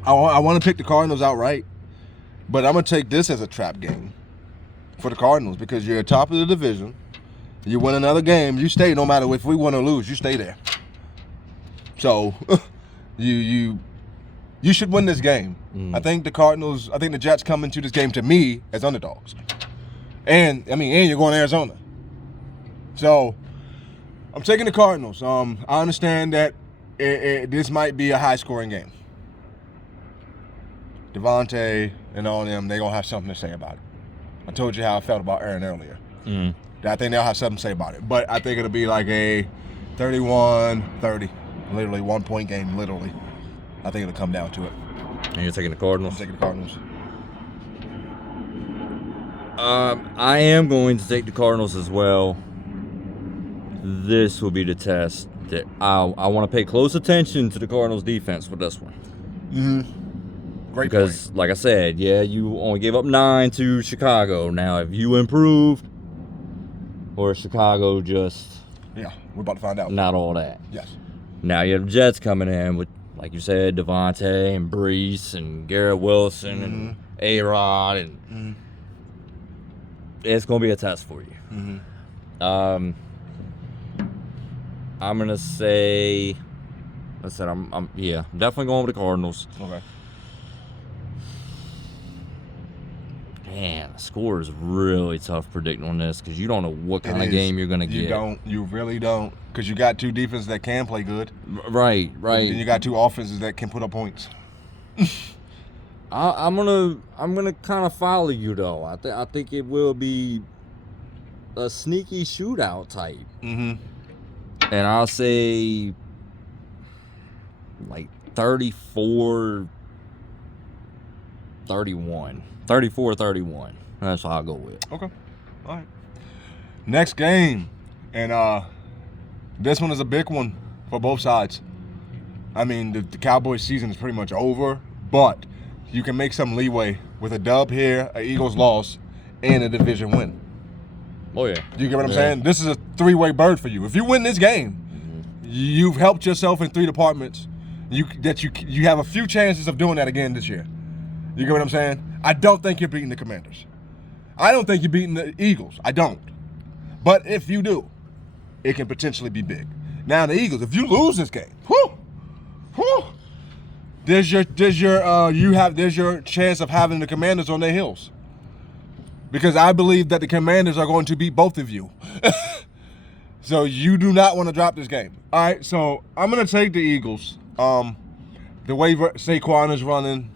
want to pick the Cardinals outright, but I'm going to take this as a trap game for the Cardinals because you're top of the division. You win another game, you stay no matter if we win or lose, you stay there. So, you should win this game. I think the Jets come into this game to me as underdogs. And you're going to Arizona. So, I'm taking the Cardinals. I understand that this might be a high-scoring game. Devontae and all of them, they're going to have something to say about it. I told you how I felt about Aaron earlier. I think they'll have something to say about it. But I think it'll be like a 31-30. Literally, 1-point game, literally. I think it'll come down to it. And you're taking the Cardinals? I'm taking the Cardinals. I am going to take the Cardinals as well. This will be the test that I want to pay close attention to the Cardinals defense with this one. Great because, point. like I said, you only gave up 9 to Chicago. Now, if you improved, or Chicago just... Yeah, we're about to find out. Not all that. Yes. Now you have the Jets coming in with, like you said, Devontae and Brees and Garrett Wilson and A-Rod. And it's going to be a test for you. I'm gonna say, I'm definitely going with the Cardinals. Okay. Man, the score is really tough predicting on this because you don't know what kind of game you're gonna get. You really don't, because you got two defenses that can play good. Right. And you got two offenses that can put up points. I'm gonna kind of follow you though. I think it will be a sneaky shootout type. And I'll say like 34-31. 34-31. That's what I'll go with. Okay. All right. Next game. And this one is a big one for both sides. I mean, the Cowboys season is pretty much over, but you can make some leeway with a dub here, an Eagles loss, and a division win. Oh, yeah. You get what I'm saying? This is a three-way bird for you. If you win this game, you've helped yourself in 3 departments. You have a few chances of doing that again this year. You get what I'm saying? I don't think you're beating the Commanders. I don't think you're beating the Eagles. I don't. But if you do, it can potentially be big. Now, the Eagles, if you lose this game, there's your chance of having the Commanders on their heels. Because I believe that the Commanders are going to beat both of you. So you do not want to drop this game. All right, so I'm going to take the Eagles. The way Saquon is running,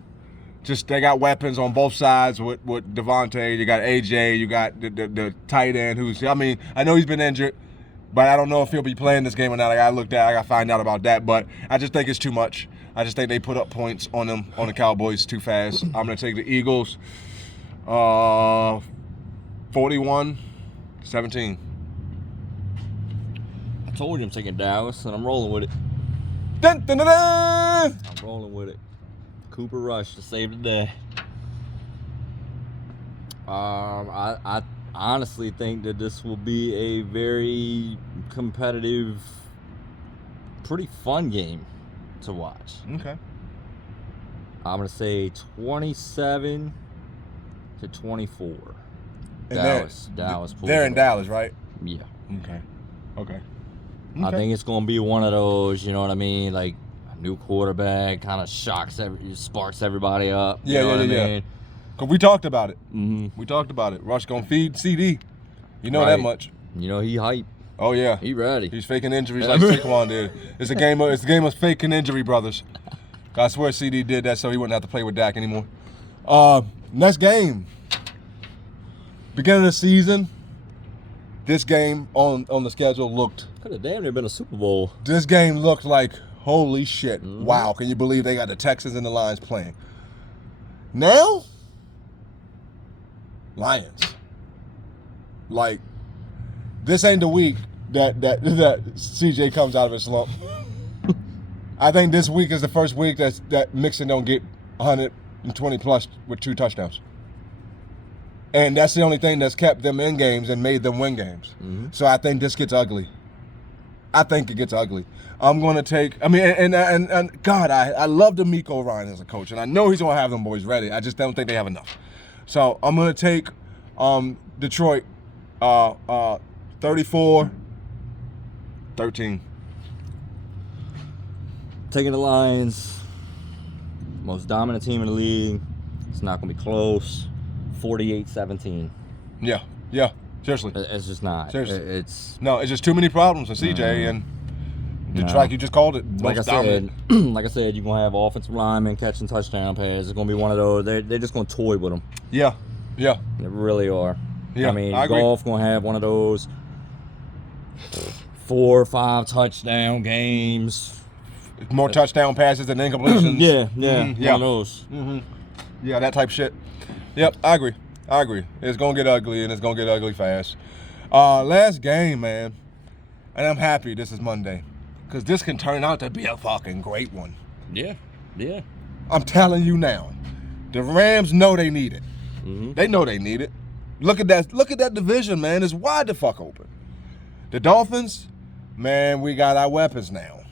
just they got weapons on both sides with Devontae. You got AJ. You got the tight end who's, I mean, I know he's been injured, but I don't know if he'll be playing this game or not. I got to find out about that. But I just think it's too much. I just think they put up points on them, on the Cowboys too fast. I'm going to take the Eagles 41-17. I told you I'm taking Dallas, and I'm rolling with it. Dun, dun, dun, dun. I'm rolling with it. Cooper Rush to save the day. I honestly think that this will be a very competitive, pretty fun game to watch. Okay. I'm going to say 27-24. And Dallas. They're in Dallas, right? Yeah. Okay. I think it's going to be one of those, you know what I mean? Like a new quarterback kind of sparks everybody up. Yeah, you know what I mean? Because we talked about it. Mm-hmm. We talked about it. Rush going to feed CD. You know Right. that much. You know, he hype. Oh, yeah. He ready. He's faking injuries like Saquon did. It's a game of faking injury, brothers. I swear CD did that so he wouldn't have to play with Dak anymore. Next game. Beginning of the season, this game on the schedule looked... Could have damn near been a Super Bowl. This game looked like, holy shit. Mm-hmm. Wow, can you believe they got the Texans and the Lions playing? Now, Lions. Like, this ain't the week that CJ comes out of his slump. I think this week is the first week that Mixon don't get 120 plus with 2 touchdowns. And that's the only thing that's kept them in games and made them win games. Mm-hmm. So I think this gets ugly. I think it gets ugly. I'm going to take, I mean, and God, I love DeMeco Ryan as a coach, and I know he's going to have them boys ready. I just don't think they have enough. So I'm going to take Detroit 34-13. Taking the Lions, most dominant team in the league. It's not going to be close. 48-17. Yeah, seriously. It's just not. Seriously. It's just too many problems with CJ and Detroit. You just called it. Like I said, you're gonna have offensive linemen catching touchdown passes. It's gonna be one of those. They're just gonna toy with them. Yeah. They really are. Yeah, I mean, I agree. Goff gonna have one of those 4 or 5 touchdown games. More touchdown passes than incompletions. Yeah. Mm-hmm. One of those. Mm-hmm. Yeah, that type shit. Yep, I agree. It's going to get ugly, and it's going to get ugly fast. Last game, man. And I'm happy this is Monday. Because this can turn out to be a fucking great one. Yeah. I'm telling you now. The Rams know they need it. Mm-hmm. They know they need it. Look at that division, man. It's wide the fuck open. The Dolphins, man, we got our weapons now.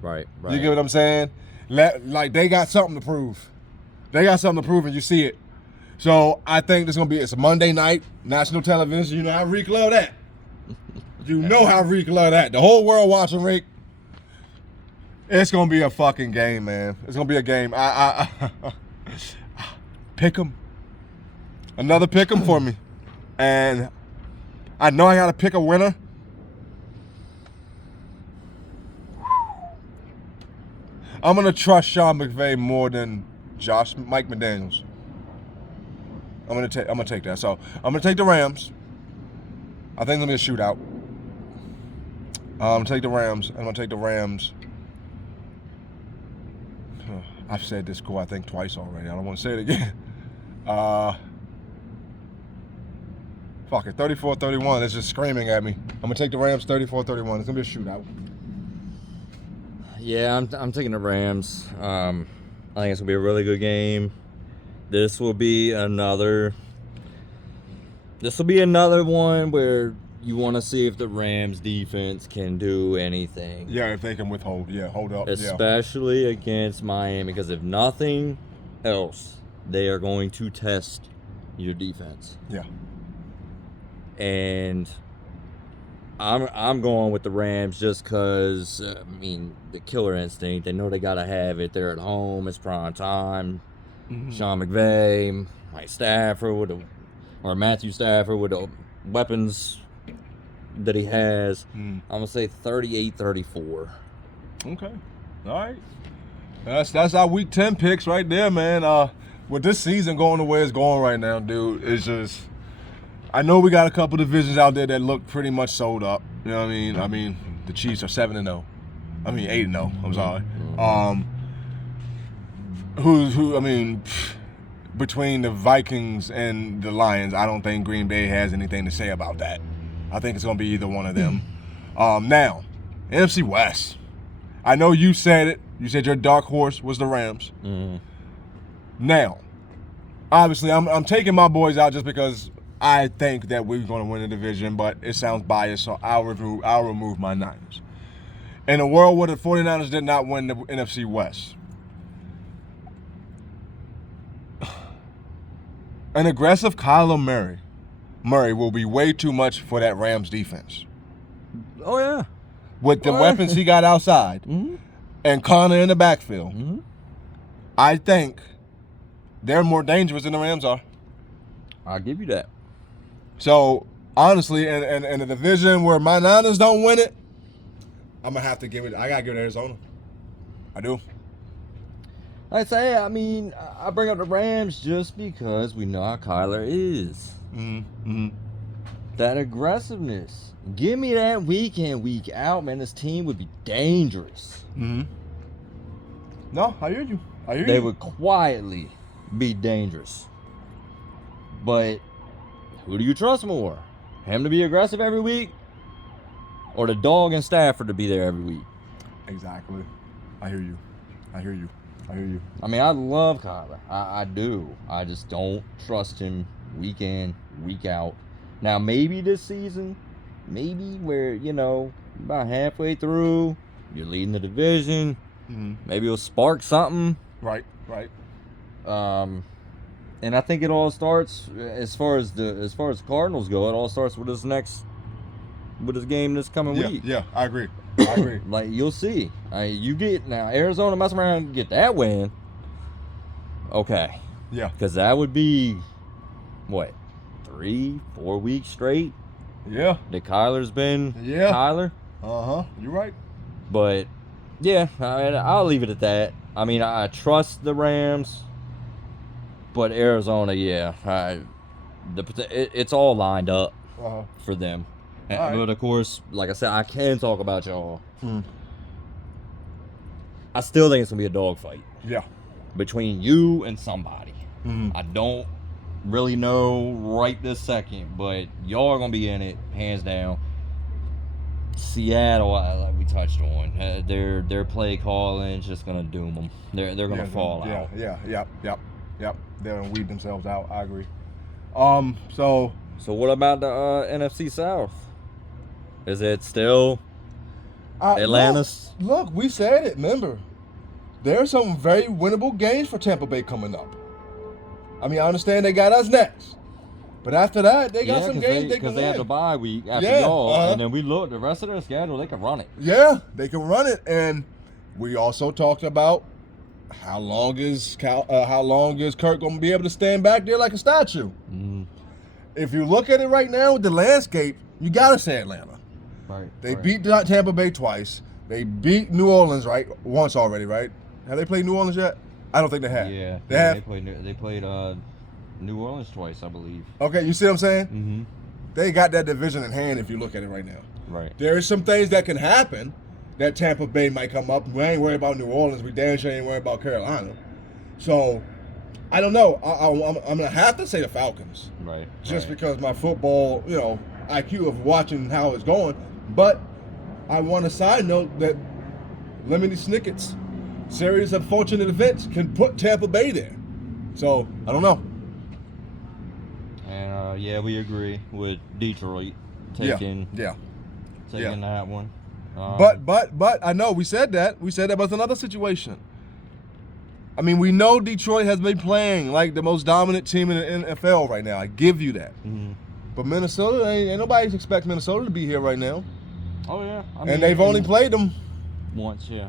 Right. You get what I'm saying? Like, they got something to prove. And you see it. So I think it's a Monday night, national television. You know how Reek love that. The whole world watching Reek. It's going to be a fucking game, man. It's going to be a game. I pick 'em. Another pick 'em for me. And I know I got to pick a winner. I'm going to trust Sean McVay more than Mike McDaniels. I'm gonna take that. So I'm gonna take the Rams. I think it's gonna be a shootout. I'm gonna take the Rams. I've said this score I think twice already. I don't want to say it again. Fuck it, 34-31. It's just screaming at me. I'm gonna take the Rams 34-31. It's gonna be a shootout. Yeah, I'm taking the Rams. I think it's gonna be a really good game. This will be another one where you want to see if the Rams defense can do anything. Yeah, if they can withhold. Yeah, hold up. Especially against Miami, because if nothing else, they are going to test your defense. Yeah. And I'm going with the Rams just because, I mean, the killer instinct. They know they got to have it. They're at home. It's prime time. Sean McVay, Mike Stafford, or Matthew Stafford with the weapons that he has. I'm going to say 38-34. Okay. All right. That's our Week 10 picks right there, man. With this season going the way it's going right now, dude, it's just... I know we got a couple divisions out there that look pretty much sold up. You know what I mean? I mean, the Chiefs are 7-0. I mean, 8-0. I'm sorry. I mean, between the Vikings and the Lions, I don't think Green Bay has anything to say about that. I think it's going to be either one of them. Now, NFC West. I know you said it. You said your dark horse was the Rams. Now, obviously, I'm taking my boys out just because I think that we're going to win the division, but it sounds biased, so I'll remove my Niners. In a world where the 49ers did not win the NFC West, an aggressive Kyler Murray will be way too much for that Rams defense. Oh, yeah. With the weapons he got outside and Connor in the backfield, I think they're more dangerous than the Rams are. I'll give you that. So, honestly, in a division where my Niners don't win it, I'm going to have to give it, I got to give it Arizona. I do. I'd say, I mean, I bring up the Rams just because we know how Kyler is. That aggressiveness. Give me that week in, week out, man. This team would be dangerous. No, I hear you. They would quietly be dangerous. But who do you trust more? Him to be aggressive every week? Or the dog and Stafford to be there every week? Exactly. I hear you. I mean, I love Kyler. I do. I just don't trust him week in, week out. Now, maybe this season, where, you know, about halfway through, you're leading the division. Maybe it'll spark something. Right. And I think it all starts, as far as the Cardinals go, it all starts with this game this coming week. Yeah, I agree. Like, you'll see. You get, now, Arizona mess around and get that win. Okay. Yeah. Because that would be, what, 3-4 weeks straight? Yeah. That Kyler's been Yeah. Kyler? You're right. But, yeah, I'll leave it at that. I mean, I trust the Rams, but Arizona, yeah, it's all lined up for them. Right. But of course, like I said, I can talk about y'all. I still think it's gonna be a dogfight. Yeah. Between you and somebody. I don't really know right this second, but y'all are gonna be in it, hands down. Seattle, like we touched on, their play calling is just gonna doom them. They're gonna fall out. Yep. They're gonna weed themselves out. I agree. So what about the NFC South? Is it still Atlanta's? Look, we said it. Remember, there's some very winnable games for Tampa Bay coming up. I mean, I understand they got us next. But after that, they got some games they can win. Because they had the bye week after y'all, and then we look, the rest of their schedule, they can run it. Yeah, they can run it. And we also talked about how long is Kirk going to be able to stand back there like a statue? If you look at it right now with the landscape, you got to say Atlanta. Right. They beat Tampa Bay twice. They beat New Orleans once already, right? Have they played New Orleans yet? I don't think they have. Yeah. They have? They played New Orleans twice, I believe. Okay, you see what I'm saying? They got that division in hand if you look at it right now. Right. There is some things that can happen that Tampa Bay might come up. We ain't worried about New Orleans. We damn sure ain't worried about Carolina. So, I don't know. I'm going to have to say the Falcons. Right. Just because my football, IQ of watching how it's going. But I want a side note that Lemony Snicket's series of fortunate events can put Tampa Bay there. So, I don't know. And, we agree with Detroit taking that one. But I know we said that. We said that was another situation. I mean, we know Detroit has been playing like the most dominant team in the NFL right now. I give you that. But Minnesota, ain't nobody expect Minnesota to be here right now. Oh yeah, And they've only played them once, yeah.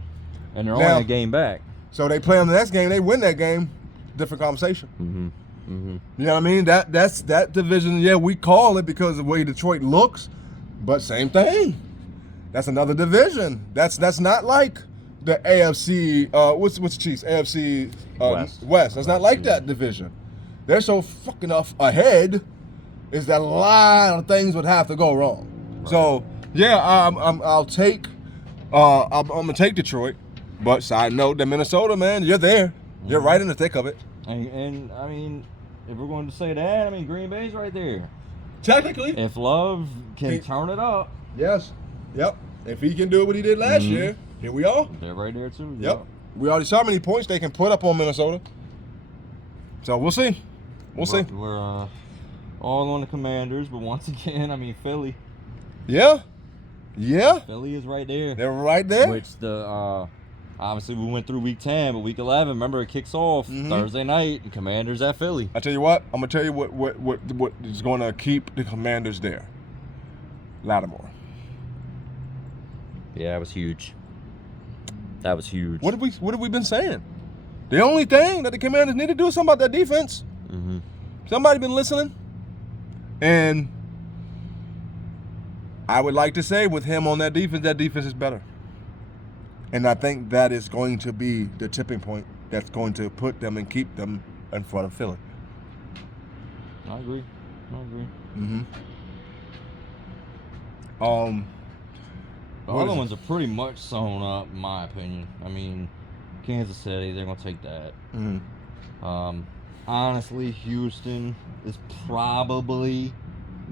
And they're Now- only a game back. So they play them the next game, they win that game, different conversation. You know what I mean? That's that division. Yeah, we call it because of the way Detroit looks, but same thing. That's another division. That's not like the AFC. What's the Chiefs? AFC West. That's not like that division. They're so fucking off ahead. Is that a lot of things would have to go wrong. Right. So yeah, I'll take. I'm gonna take Detroit. But side note, that Minnesota, man, you're there. You're right in the thick of it. And I mean, if we're going to say that, I mean, Green Bay's right there. Technically. If Love can turn it up. Yes. Yep. If he can do what he did last year, here we are. They're right there too. Yep. We already saw how many points they can put up on Minnesota. So we'll see. We'll see. We're all on the Commanders, but once again, I mean, Philly. Yeah. Yeah. Philly is right there. They're right there. Which obviously we went through week 10, but week 11, remember it kicks off Thursday night, and Commanders at Philly. I tell you what, I'm gonna tell you what is gonna keep the Commanders there. Lattimore. Yeah, that was huge. That was huge. What have we been saying? The only thing that the Commanders need to do is something about that defense. Somebody been listening, and I would like to say with him on that defense is better. And I think that is going to be the tipping point that's going to put them and keep them in front of Philly. I agree. The other ones are pretty much sewn up, in my opinion. I mean, Kansas City, they're going to take that. Honestly, Houston is probably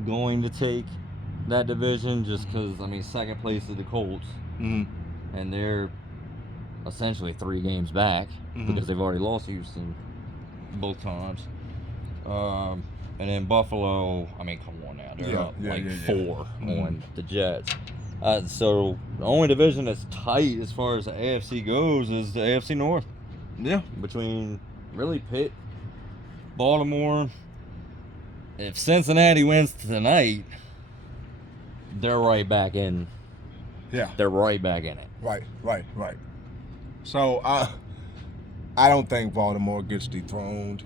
going to take that division just because, I mean, second place is the Colts. And they're essentially 3 games back because they've already lost Houston both times. And then Buffalo, I mean, come on now. They're up 4 on the Jets. So the only division that's tight as far as the AFC goes is the AFC North. Yeah. Between really Pitt, Baltimore. If Cincinnati wins tonight, they're right back in. Yeah. They're right back in it. Right. So I don't think Baltimore gets dethroned.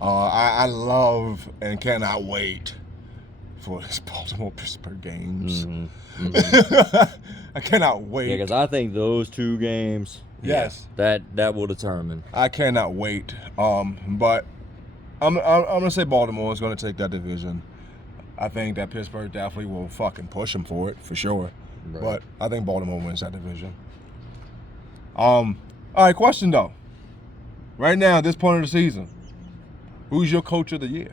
I love and cannot wait for this Baltimore-Pittsburgh games. I cannot wait. Yeah, because I think those 2 games, yes, that will determine. I cannot wait. But I'm gonna say Baltimore is gonna take that division. I think that Pittsburgh definitely will fucking push them for it, for sure. Right. But I think Baltimore wins that division. All right, question though. Right now, at this point of the season, who's your coach of the year?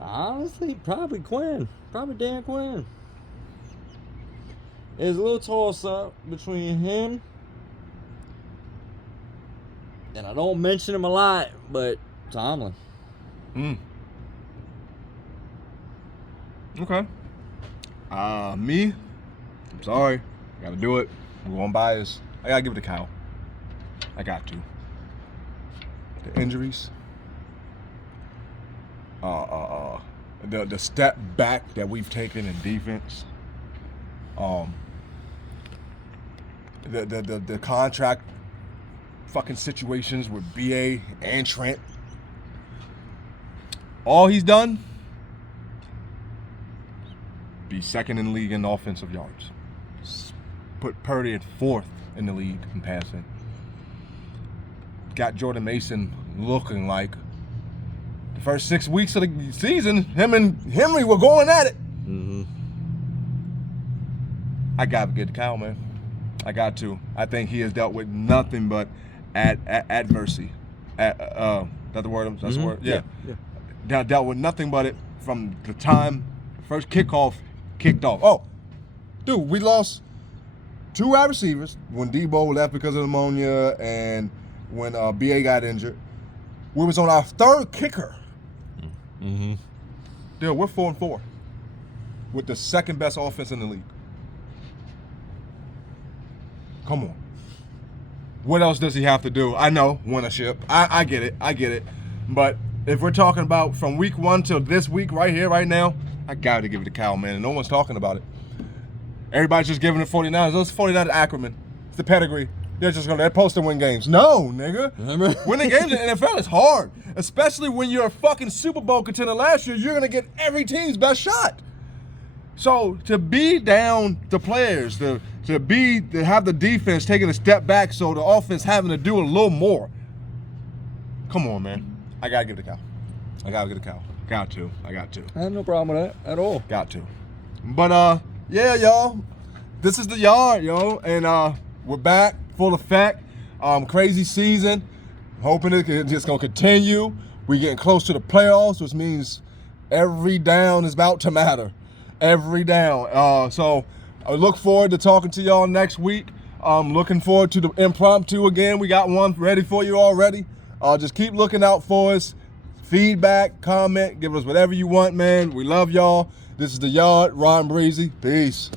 Honestly, probably Quinn. Probably Dan Quinn. There's a little toss-up between him, and I don't mention him a lot, but Tomlin. Okay. Me? I'm sorry. Gotta do it. I'm going biased. I gotta give it to Kyle. I got to. The injuries. The step back that we've taken in defense. The contract fucking situations with BA and Trent. All he's done, be second in the league in offensive yards. Put Purdy at 4th in the league in passing. Got Jordan Mason looking like the first 6 weeks of the season, him and Henry were going at it. I gotta get to Kyle, man. I got to. I think he has dealt with nothing but adversity. That's the word? That's the word? Yeah. Dealt with nothing but it from the time first kickoff kicked off. Oh, dude, we lost 2 wide receivers when Debo left because of pneumonia and when BA got injured. We was on our 3rd kicker. Dude, we're 4-4 with the second best offense in the league. Come on. What else does he have to do? I know, win a ship. I get it. But if we're talking about from week 1 till this week right here, right now, I got to give it to Cal, man. And no one's talking about it. Everybody's just giving it 49ers. Those 49ers Ackerman. It's the pedigree. They're supposed to win games. No, nigga. Remember? Winning games in the NFL is hard. Especially when you're a fucking Super Bowl contender last year, you're going to get every team's best shot. So to be down the players, to have the defense taking a step back so the offense having to do a little more. Come on, man. I got to give it to Cal. I got to. I have no problem with that at all. Got to. But, yeah, y'all. This is the yard, yo. And we're back, full effect. Crazy season. Hoping it's just going to continue. We're getting close to the playoffs, which means every down is about to matter. Every down. So I look forward to talking to y'all next week. Looking forward to the impromptu again. We got one ready for you already. Just keep looking out for us. Feedback, comment, give us whatever you want, man. We love y'all. This is The Yard, Ron Breezy. Peace.